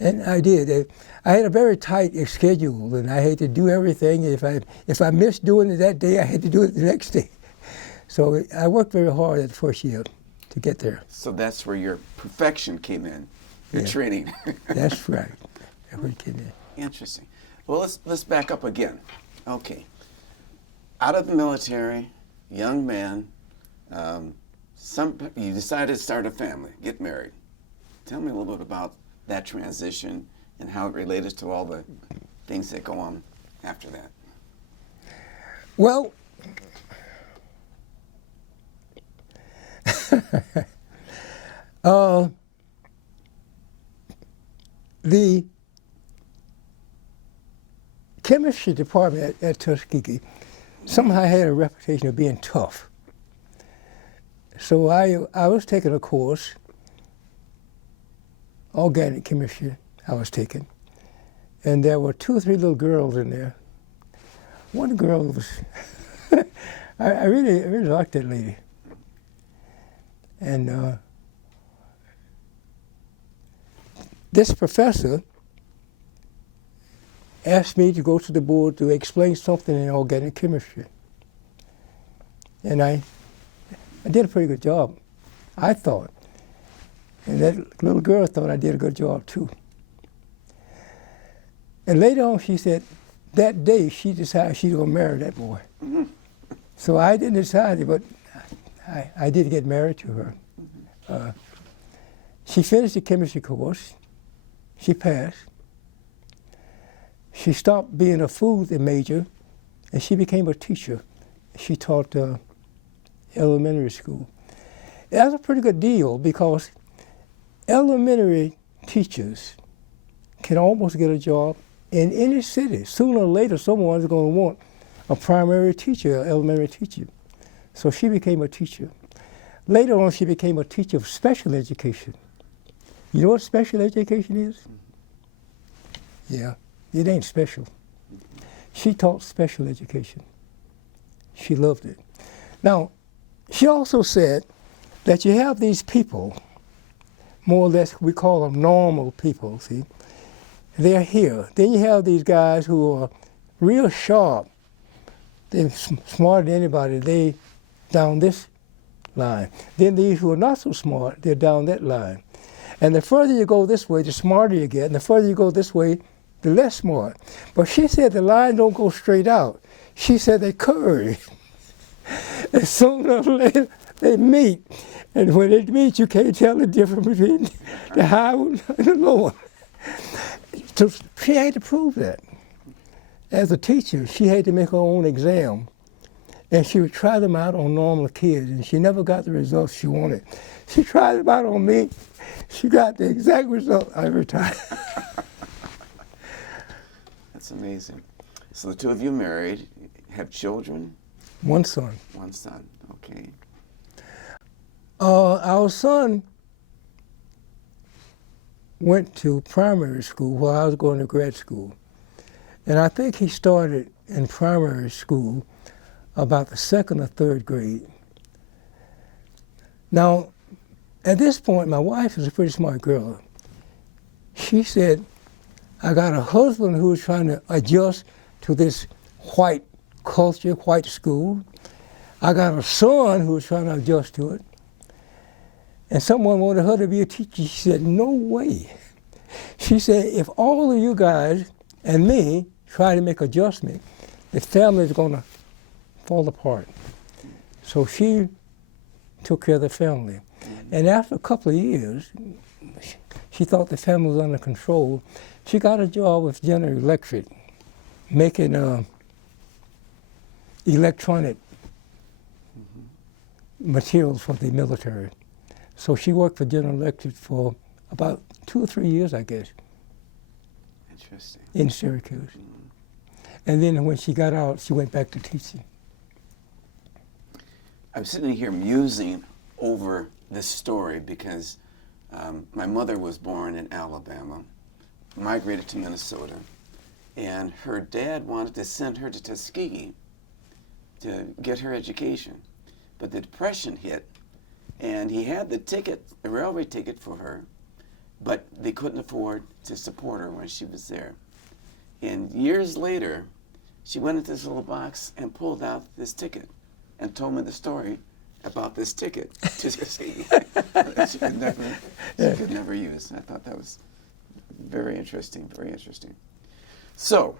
And I did. I had a very tight schedule, and I had to do everything. If I missed doing it that day, I had to do it the next day. So I worked very hard at the first year to get there. So that's where your perfection came in, your training. That's right. That's where it came in. Interesting. Well, let's back up again. Okay. Out of the military, young man, you decided to start a family, get married. Tell me a little bit about that transition and how it related to all the things that go on after that. Well, the chemistry department at Tuskegee somehow had a reputation of being tough. So I was taking a course, organic chemistry I was taking, and there were 2 or 3 little girls in there. One girl was, I really liked that lady. And this professor asked me to go to the board to explain something in organic chemistry. And I did a pretty good job, I thought. And that little girl thought I did a good job too. And later on she said, that day she decided she was going to marry that boy. Mm-hmm. So I didn't decide it, but I did get married to her. She finished the chemistry course. She passed. She stopped being a food major, and she became a teacher. She taught elementary school. That's a pretty good deal because elementary teachers can almost get a job in any city. Sooner or later, someone's going to want a primary teacher, an elementary teacher. So she became a teacher. Later on, she became a teacher of special education. You know what special education is? Yeah, it ain't special. She taught special education. She loved it. Now, she also said that you have these people, more or less we call them normal people, see? They're here. Then you have these guys who are real sharp. They're smarter than anybody. They down this line. Then these who are not so smart, they're down that line. And the further you go this way, the smarter you get. And the further you go this way, the less smart. But she said the line don't go straight out. She said they curve. And sooner or later, they meet. And when they meet, you can't tell the difference between the high one and the low one. So she had to prove that. As a teacher, she had to make her own exam. And she would try them out on normal kids, and she never got the results she wanted. She tried them out on me. She got the exact result every time. That's amazing. So the two of you married, have children? One son. One son, okay. Our son went to primary school while I was going to grad school. And I think he started in primary school about the second or third grade. Now, at this point, my wife is a pretty smart girl. She said, I got a husband who was trying to adjust to this white culture, white school. I got a son who was trying to adjust to it. And someone wanted her to be a teacher. She said, no way. She said, if all of you guys and me try to make adjustment, the family is going to fall apart. So she took care of the family. And after a couple of years, she thought the family was under control. She got a job with General Electric, making electronic materials for the military. So she worked for General Electric for about 2 or 3 years, I guess. Interesting. In Syracuse. And then when she got out, she went back to teaching. I'm sitting here musing over this story because my mother was born in Alabama, migrated to Minnesota, and her dad wanted to send her to Tuskegee to get her education. But the Depression hit, and he had the ticket, the railway ticket for her, but they couldn't afford to support her when she was there. And years later, she went into this little box and pulled out this ticket and told me the story about this ticket to Tuskegee that she could never use. I thought that was very interesting, very interesting. So,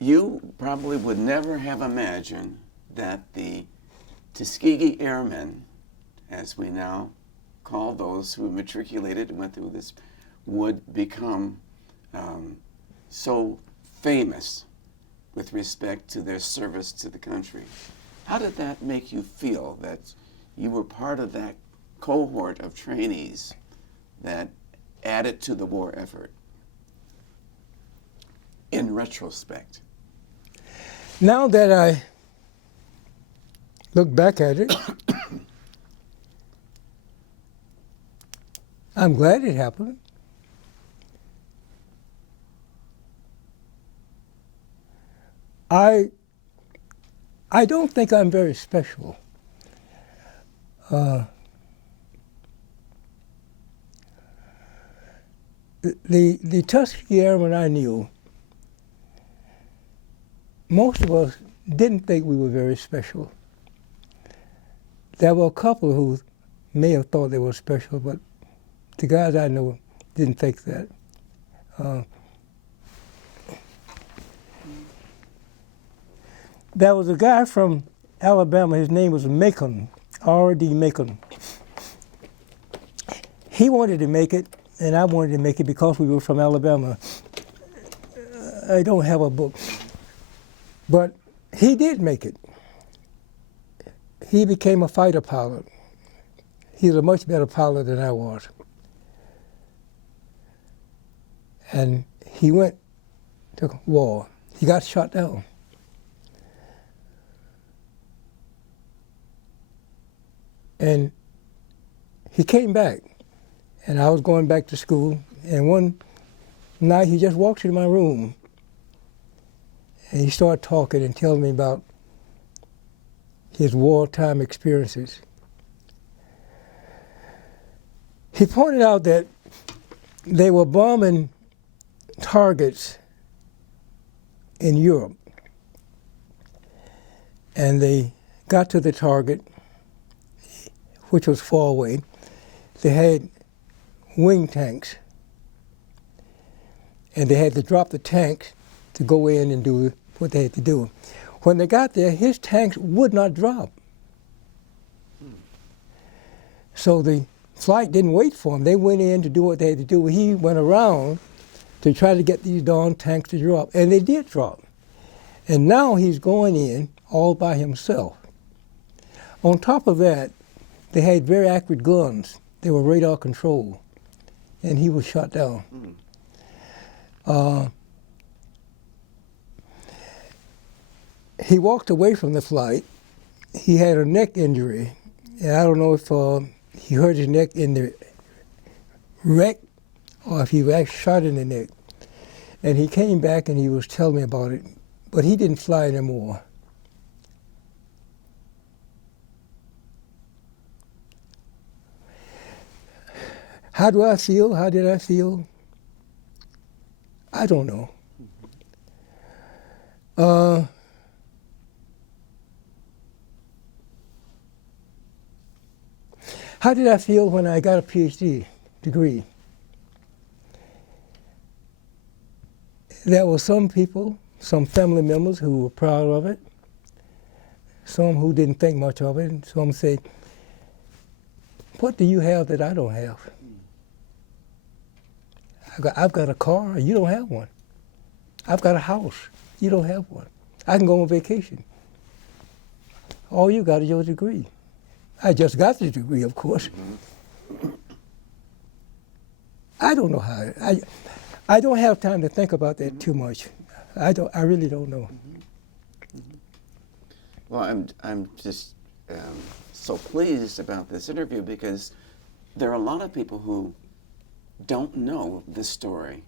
you probably would never have imagined that the Tuskegee Airmen, as we now call those who matriculated and went through this, would become so famous with respect to their service to the country. How did that make you feel that you were part of that cohort of trainees that added to the war effort in retrospect? Now that I look back at it, I'm glad it happened. I don't think I'm very special. the Tuskegee Airmen I knew, most of us didn't think we were very special. There were a couple who may have thought they were special, but the guys I know didn't think that. There was a guy from Alabama, his name was Macon, R.D. Macon. He wanted to make it, and I wanted to make it because we were from Alabama. I don't have a book. But he did make it. He became a fighter pilot. He's a much better pilot than I was. And he went to war. He got shot down. And he came back, and I was going back to school, and one night he just walked into my room, and he started talking and telling me about his wartime experiences. He pointed out that they were bombing targets in Europe, and they got to the target, which was far away. They had wing tanks, and they had to drop the tanks to go in and do what they had to do. When they got there, his tanks would not drop. So the flight didn't wait for him. They went in to do what they had to do. He went around to try to get these darn tanks to drop, and they did drop. And now he's going in all by himself. On top of that, they had very accurate guns. They were radar controlled, and he was shot down. He walked away from the flight. He had a neck injury, and I don't know if he hurt his neck in the wreck or if he was actually shot in the neck. And he came back and he was telling me about it, but he didn't fly anymore. How do I feel? How did I feel? I don't know. How did I feel when I got a PhD degree? There were some people, some family members who were proud of it, some who didn't think much of it, and some said, "What do you have that I don't have? I've got a car, you don't have one. I've got a house, you don't have one. I can go on vacation. All you got is your degree." I just got the degree, of course. I don't know how. I don't have time to think about that too much. I really don't know. Well, I'm just so pleased about this interview because there are a lot of people who don't know this story,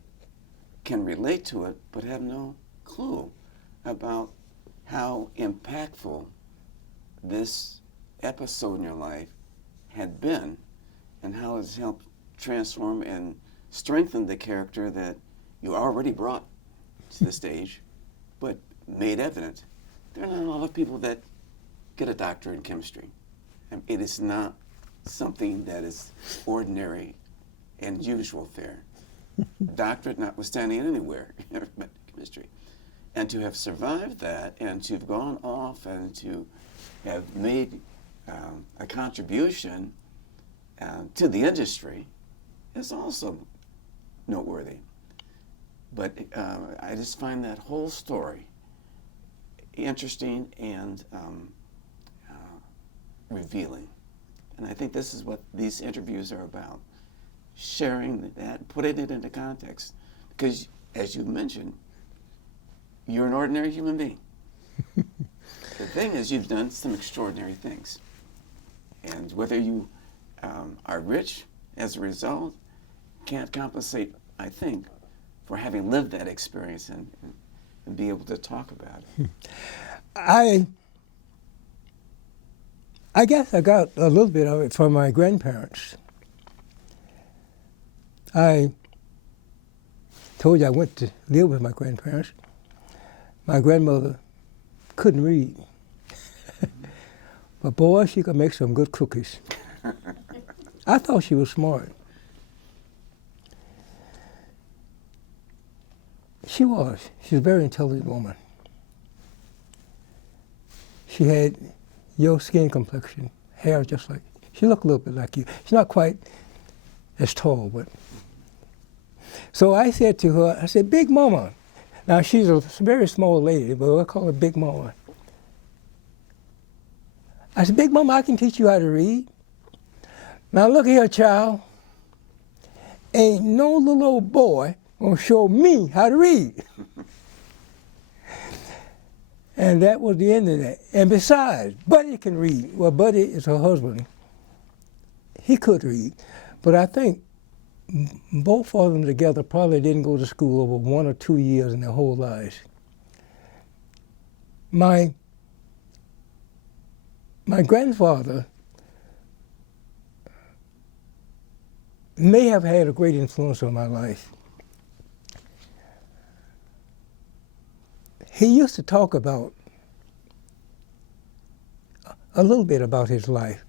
can relate to it, but have no clue about how impactful this episode in your life had been and how it's helped transform and strengthen the character that you already brought to the stage, but made evident. There are not a lot of people that get a doctorate in chemistry. And it is not something that is ordinary and usual fare. Doctorate notwithstanding anywhere in chemistry. And to have survived that and to have gone off and to have made a contribution to the industry is also noteworthy. But I just find that whole story interesting and revealing. And I think this is what these interviews are about, sharing that, putting it into context. Because, as you mentioned, you're an ordinary human being. The thing is, you've done some extraordinary things. And whether you are rich as a result can't compensate, I think, for having lived that experience and be able to talk about it. I guess I got a little bit of it from my grandparents. I told you I went to live with my grandparents. My grandmother couldn't read. But boy, she could make some good cookies. I thought she was smart. She was. She's a very intelligent woman. She had your skin complexion, hair just like, she looked a little bit like you. She's not quite as tall, but. So I said to her, I said, Big Mama. Now she's a very small lady, but I call her Big Mama. I said, Big Mama, I can teach you how to read. Now look here, child. Ain't no little old boy gonna show me how to read. And that was the end of that. And besides, Buddy can read. Well, Buddy is her husband. He could read. But I think both of them together probably didn't go to school over 1 or 2 years in their whole lives. My grandfather may have had a great influence on my life. He used to talk about a little bit about his life.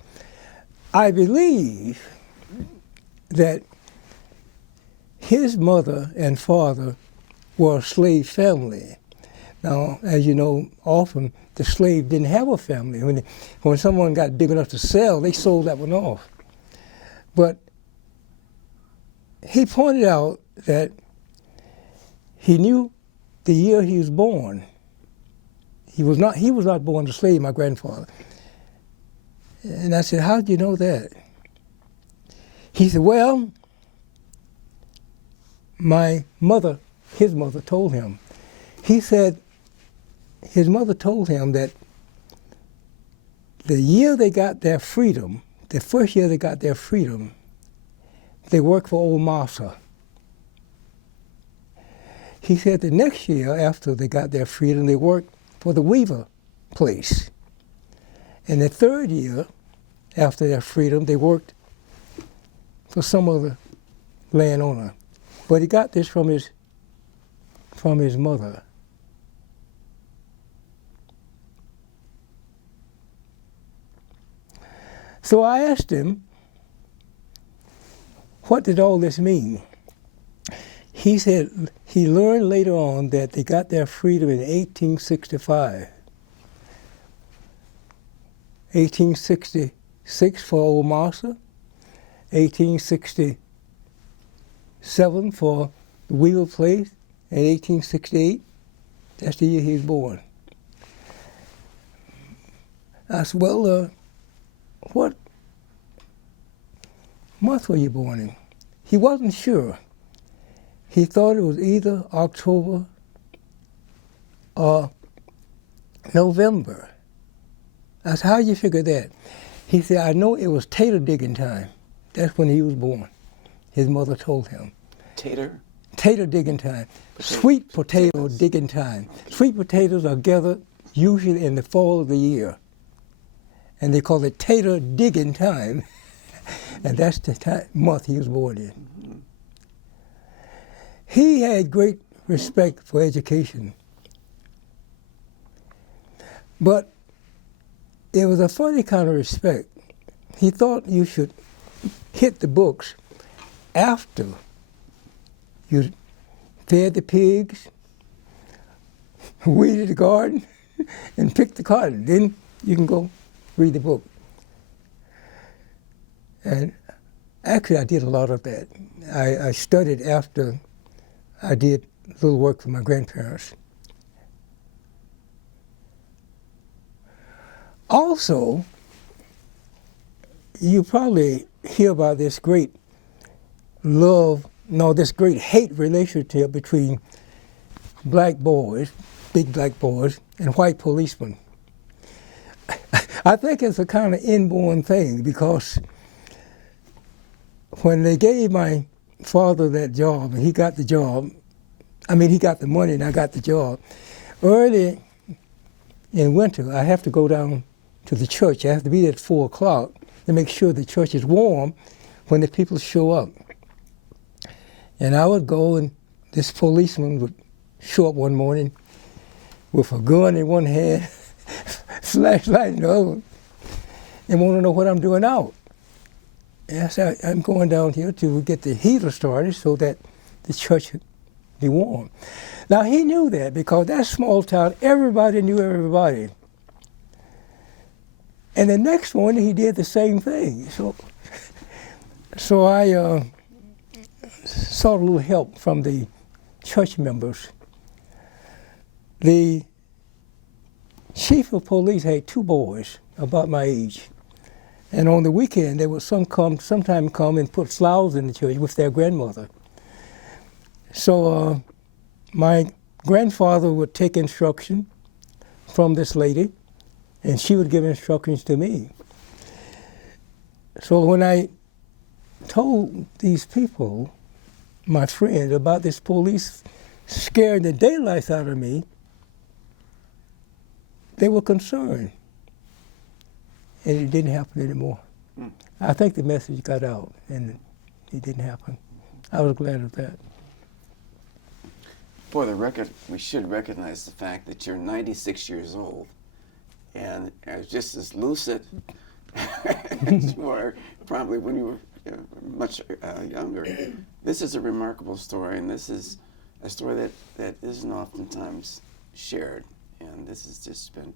I believe that his mother and father were a slave family. Now, as you know, often the slave didn't have a family. When someone got big enough to sell, they sold that one off. But he pointed out that he knew the year he was born. He was not born a slave, my grandfather. And I said, how did you know that? He said, well, his mother told him. He said his mother told him that the year they got their freedom, the first year they got their freedom, they worked for old Massa. He said the next year after they got their freedom, they worked for the Weaver place. And the third year after their freedom, they worked for some other landowner. But he got this from his mother. So I asked him, what did all this mean? He said he learned later on that they got their freedom in 1865. 1866 for old Massa, 1867 for the Weaver place, and 1868, that's the year he was born. I said, well, what month were you born in? He wasn't sure. He thought it was either October or November. I said, how'd you figure that? He said, I know it was tater digging time. That's when he was born. His mother told him. Tater? Tater digging time. Sweet potato digging time. Okay. Sweet potatoes are gathered usually in the fall of the year. And they call it tater digging time. And that's the month he was born in. Mm-hmm. He had great respect for education. But it was a funny kind of respect. He thought you should hit the books after you fed the pigs, weeded the garden, and picked the cotton. Then you can go read the book. And actually, I did a lot of that. I studied after I did a little work for my grandparents. Also, you probably hear about this great this great hate relationship between black boys, big black boys, and white policemen. I think it's a kind of inborn thing because when they gave my father that job, and he got the job, he got the money and I got the job, early in winter, I have to go down to the church. I have to be there at 4 o'clock to make sure the church is warm when the people show up. And I would go and this policeman would show up one morning with a gun in one hand, flashlight in the other, and want to know what I'm doing out. And I said, I'm going down here to get the heater started so that the church would be warm. Now, he knew that because that small town, everybody knew everybody. And the next morning, he did the same thing. So I sought a little help from the church members. The chief of police had 2 boys about my age. And on the weekend, they would sometime come and put flowers in the church with their grandmother. So my grandfather would take instruction from this lady, and she would give instructions to me. So when I told these people, my friends, about this police scaring the daylights out of me, they were concerned. And it didn't happen anymore. I think the message got out, and it didn't happen. I was glad of that. For the record, we should recognize the fact that you're 96 years old and are just as lucid as you were probably when you were much younger. This is a remarkable story, and this is a story that isn't oftentimes shared. And this has just been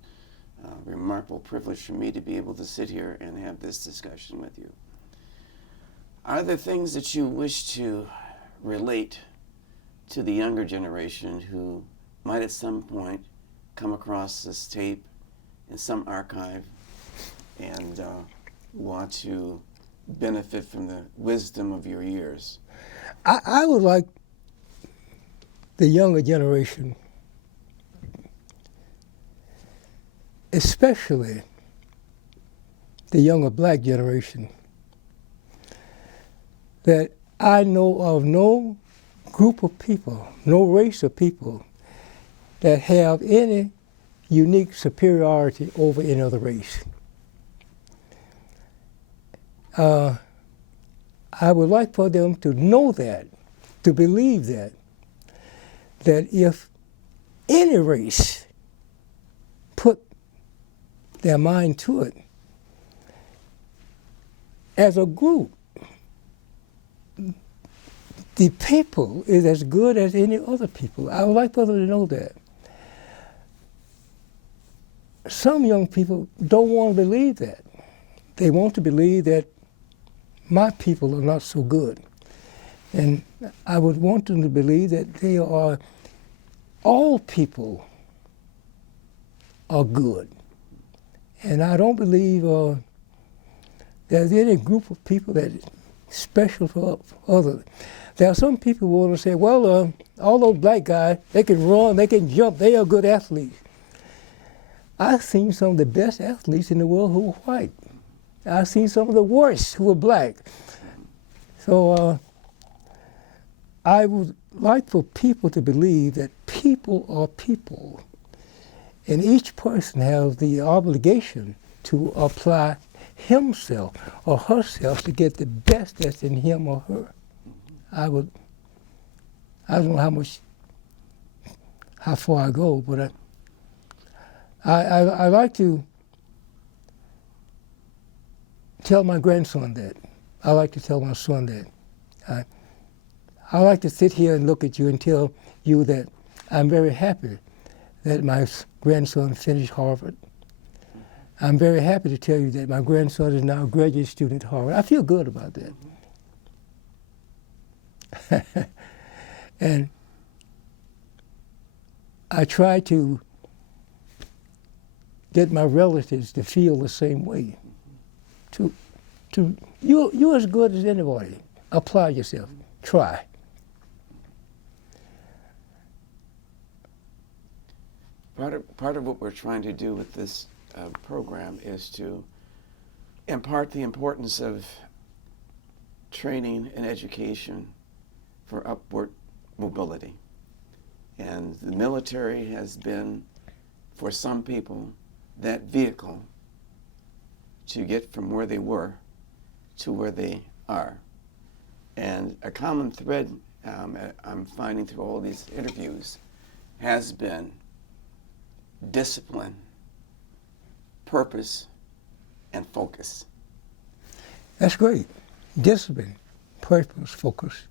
a remarkable privilege for me to be able to sit here and have this discussion with you. Are there things that you wish to relate to the younger generation who might at some point come across this tape in some archive and want to benefit from the wisdom of your years? I would like the younger generation, especially the younger black generation, that I know of no group of people, no race of people that have any unique superiority over any other race. I would like for them to know that, to believe that if any race put their mind to it, as a group, the people is as good as any other people. I would like for them to know that. Some young people don't want to believe that. They want to believe that my people are not so good. And I would want them to believe that they are, all people are good. And I don't believe there's any group of people that is special for others. There are some people who want to say, well, all those black guys, they can run, they can jump, they are good athletes. I've seen some of the best athletes in the world who are white. I've seen some of the worst who are black. So I would like for people to believe that people are people, and each person has the obligation to apply himself or herself to get the best that's in him or her. I don't know how far I go, but I like to tell my grandson that. I like to tell my son that. I like to sit here and look at you and tell you that I'm very happy that my grandson finished Harvard. I'm very happy to tell you that my grandson is now a graduate student at Harvard. I feel good about that. And I try to get my relatives to feel the same way. You're as good as anybody. Apply yourself. Try. Part of what we're trying to do with this program is to impart the importance of training and education for upward mobility. And the military has been, for some people, that vehicle to get from where they were to where they are. And a common thread I'm finding through all these interviews, has been discipline, purpose, and focus. That's great. Discipline, purpose, focus.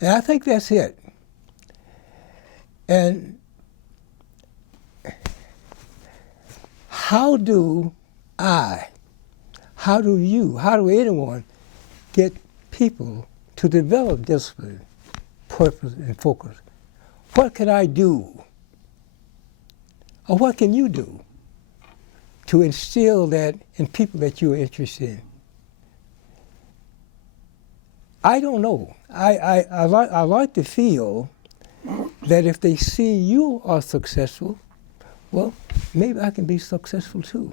And I think that's it. And how do anyone get people to develop discipline, purpose, and focus? What can I do? Or what can you do to instill that in people that you're interested in? I don't know. I like to feel that if they see you are successful, well, maybe I can be successful too.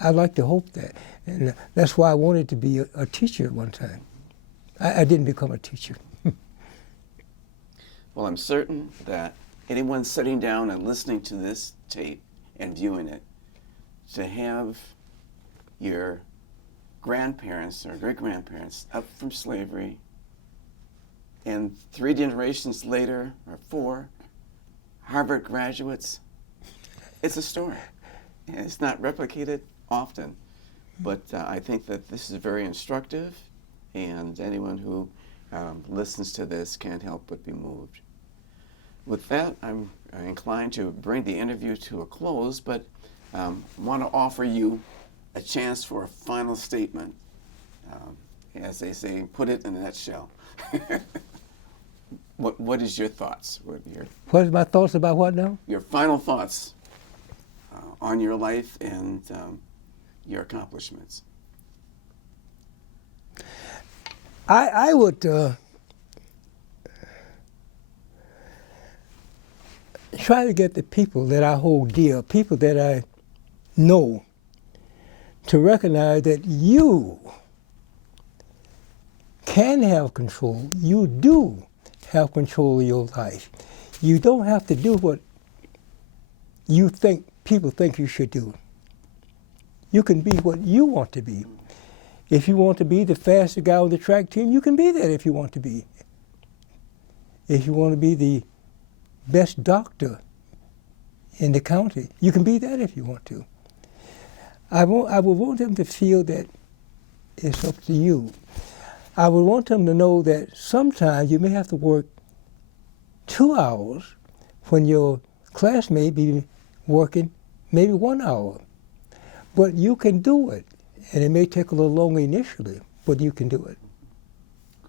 I like to hope that. And that's why I wanted to be a teacher at one time. I didn't become a teacher. Well, I'm certain that anyone sitting down and listening to this tape and viewing it, to have your grandparents or great-grandparents up from slavery, and 3 generations later, or 4, Harvard graduates, it's a story. And it's not replicated often, but I think that this is very instructive, and anyone who listens to this can't help but be moved. With that, I'm inclined to bring the interview to a close, but want to offer you a chance for a final statement. As they say, put it in a nutshell. What is your thoughts? What is my thoughts about what now? Your final thoughts on your life and your accomplishments. I would try to get the people that I hold dear, people that I know, to recognize that you can have control. You do have control of your life. You don't have to do what you think people think you should do. You can be what you want to be. If you want to be the fastest guy on the track team, you can be that if you want to be. If you want to be the best doctor in the county, you can be that if you want to. I would want them to feel that it's up to you. I would want them to know that sometimes you may have to work 2 hours when your classmate be working maybe 1 hour. But you can do it. And it may take a little longer initially, but you can do it.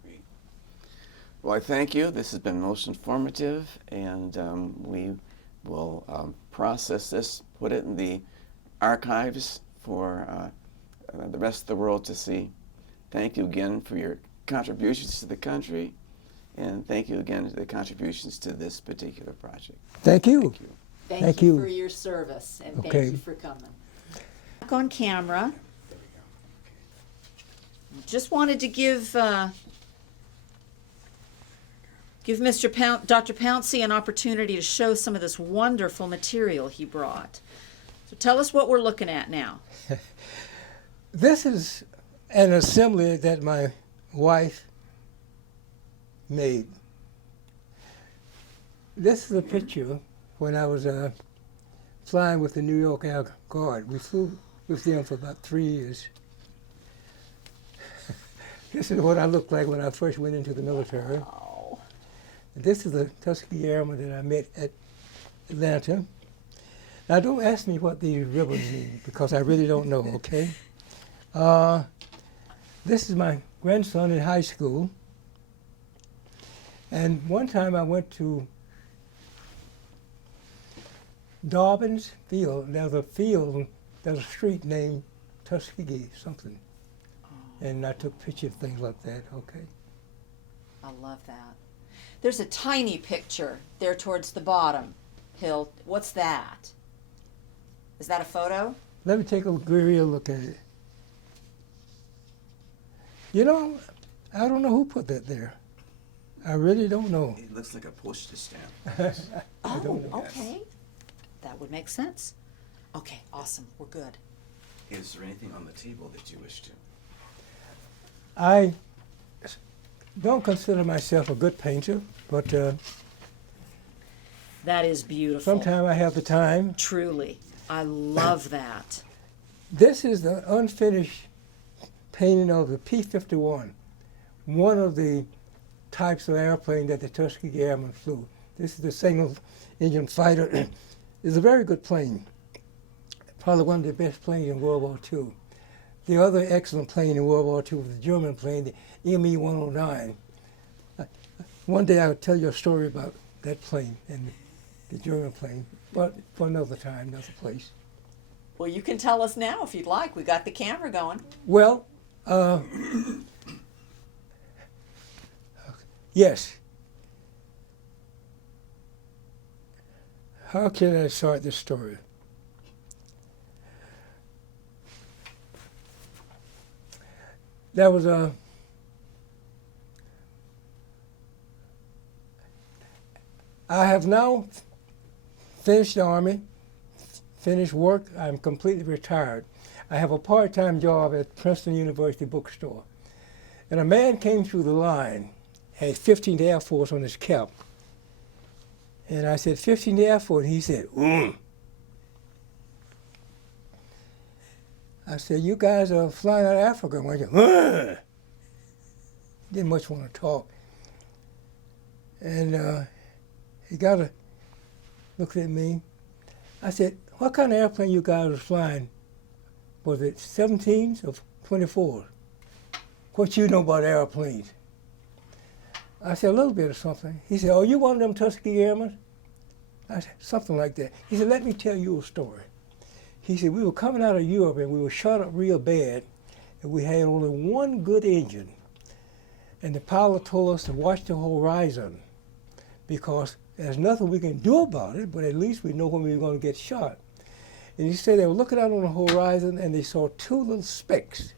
Great. Well, I thank you. This has been most informative, and we will process this, put it in the archives for the rest of the world to see. Thank you again for your contributions to the country, and thank you again for the contributions to this particular project. Thank you. Thank you. Thank you for your service, and Okay. thank you for coming. Back on camera. Just wanted to give Dr. Pouncy an opportunity to show some of this wonderful material he brought. So tell us what we're looking at now. This is an assembly that my wife made. This is a picture when I was flying with the New York Air Guard. We flew with them for about 3 years. This is what I looked like when I first went into the military. Wow. This is the Tuskegee Airmen that I met at Atlanta. Now, don't ask me what these ribbons mean, because I really don't know, okay? This is my grandson in high school. And one time I went to Dobbins Field. There's a street named Tuskegee something. And I took pictures of things like that, okay? I love that. There's a tiny picture there towards the bottom, Hill. What's that? Is that a photo? Let me take a real look at it. You know, I don't know who put that there. I really don't know. It looks like a postage stamp. I don't know. Okay. That would make sense. Okay, awesome. We're good. Is there anything on the table that you wish to? I don't consider myself a good painter, but That is beautiful. sometime I have the time. Truly. I love that. This is the unfinished painting of the P-51, one of the types of airplane that the Tuskegee Airmen flew. This is the single-engine fighter. It's a very good plane, probably one of the best planes in World War II. The other excellent plane in World War II was the German plane, the Me-109. One day I'll tell you a story about that plane and the German plane, but for another time, another place. Well, you can tell us now if you'd like. We got the camera going. Well, yes. How can I start this story? There was I have now finished the Army, finished work. I'm completely retired. I have a part-time job at Princeton University bookstore. And a man came through the line, had 15th Air Force on his cap. And I said, 15th Air Force? And he said, I said, you guys are flying out of Africa, weren't you? Didn't much want to talk. And he looked at me. I said, what kind of airplane you guys were flying? Was it 17s or 24s? What you know about airplanes? I said, a little bit of something. He said, oh, you one of them Tuskegee Airmen? I said, something like that. He said, let me tell you a story. He said, we were coming out of Europe and we were shot up real bad, and we had only one good engine. And the pilot told us to watch the horizon because there's nothing we can do about it, but at least we know when we were going to get shot. And he said they were looking out on the horizon and they saw two little specks.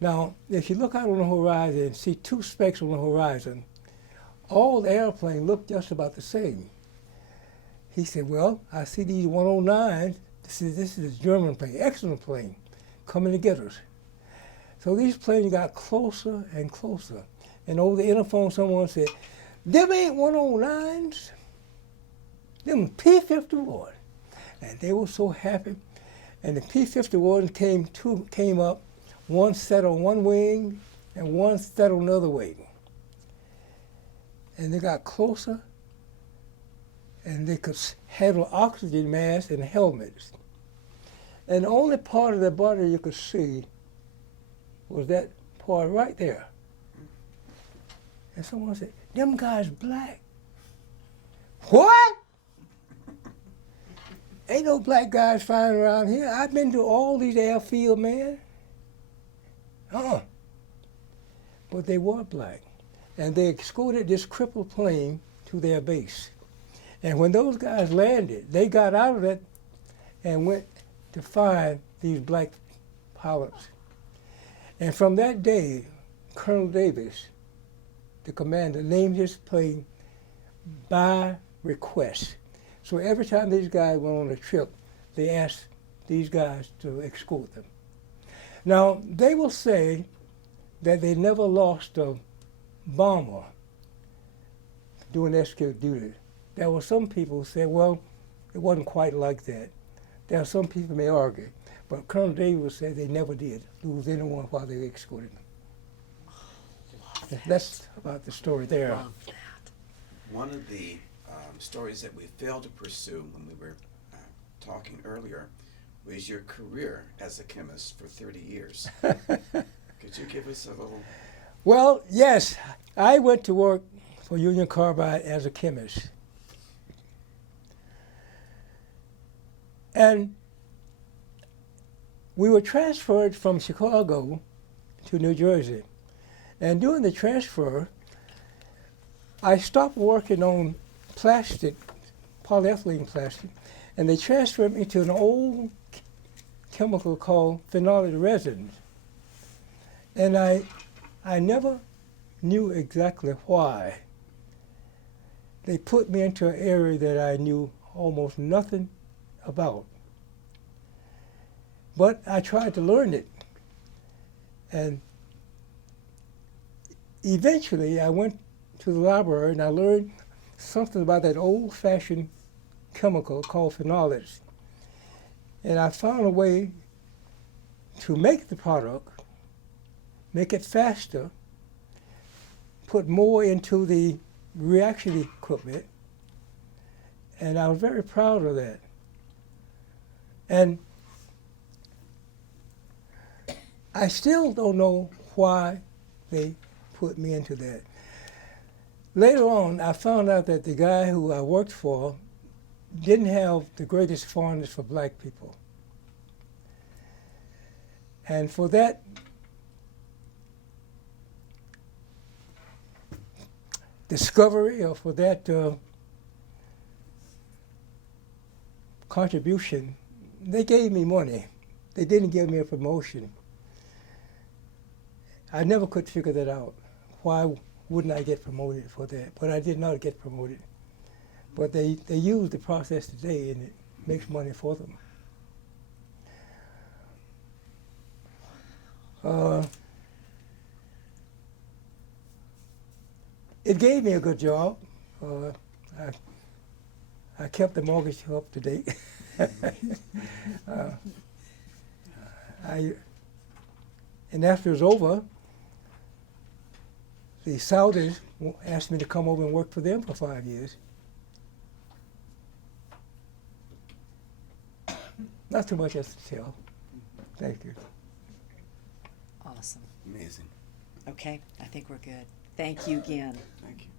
Now, if you look out on the horizon and see two specks on the horizon, all the airplanes look just about the same. He said, well, I see these 109s. This is a German plane, excellent plane, coming to get us. So these planes got closer and closer. And over the interphone, someone said, them ain't 109s, them P-51. And they were so happy. And the P-51 came up, one set on one wing and one set on another wing. And they got closer, and they could handle oxygen masks and helmets. And the only part of the body you could see was that part right there. And someone said, them guys black. What? Ain't no black guys flying around here. I've been to all these airfield, man. But they were black. And they escorted this crippled plane to their base. And when those guys landed, they got out of it and went to find these black pilots. And from that day, Colonel Davis, the commander, named his plane by request. So every time these guys went on a trip, they asked these guys to escort them. Now, they will say that they never lost a bomber doing escort duty. There were some people who said, well, it wasn't quite like that. There are some people who may argue, but Colonel Davis said they never did lose anyone while they escorted them. That's about the story there. Love that. One of the stories that we failed to pursue when we were talking earlier was your career as a chemist for 30 years. Could you give us a little? Well, yes, I went to work for Union Carbide as a chemist. And we were transferred from Chicago to New Jersey. And during the transfer, I stopped working on plastic, polyethylene plastic, and they transferred me to an old chemical called phenolic resins. And I never knew exactly why. They put me into an area that I knew almost nothing about. But I tried to learn it. And eventually I went to the library and I learned something about that old-fashioned chemical called phenolics. And I found a way to make the product, make it faster, put more into the reaction equipment, and I was very proud of that. And I still don't know why they put me into that. Later on, I found out that the guy who I worked for didn't have the greatest fondness for black people. And for that discovery, or for that contribution, they gave me money. They didn't give me a promotion. I never could figure that out. Why wouldn't I get promoted for that? But I did not get promoted. But they use the process today, and it makes money for them. It gave me a good job. I kept the mortgage up to date. And after it was over, the Saudis asked me to come over and work for them for 5 years. Not too much else to tell. Thank you. Awesome. Amazing. Okay, I think we're good. Thank you again. Thank you.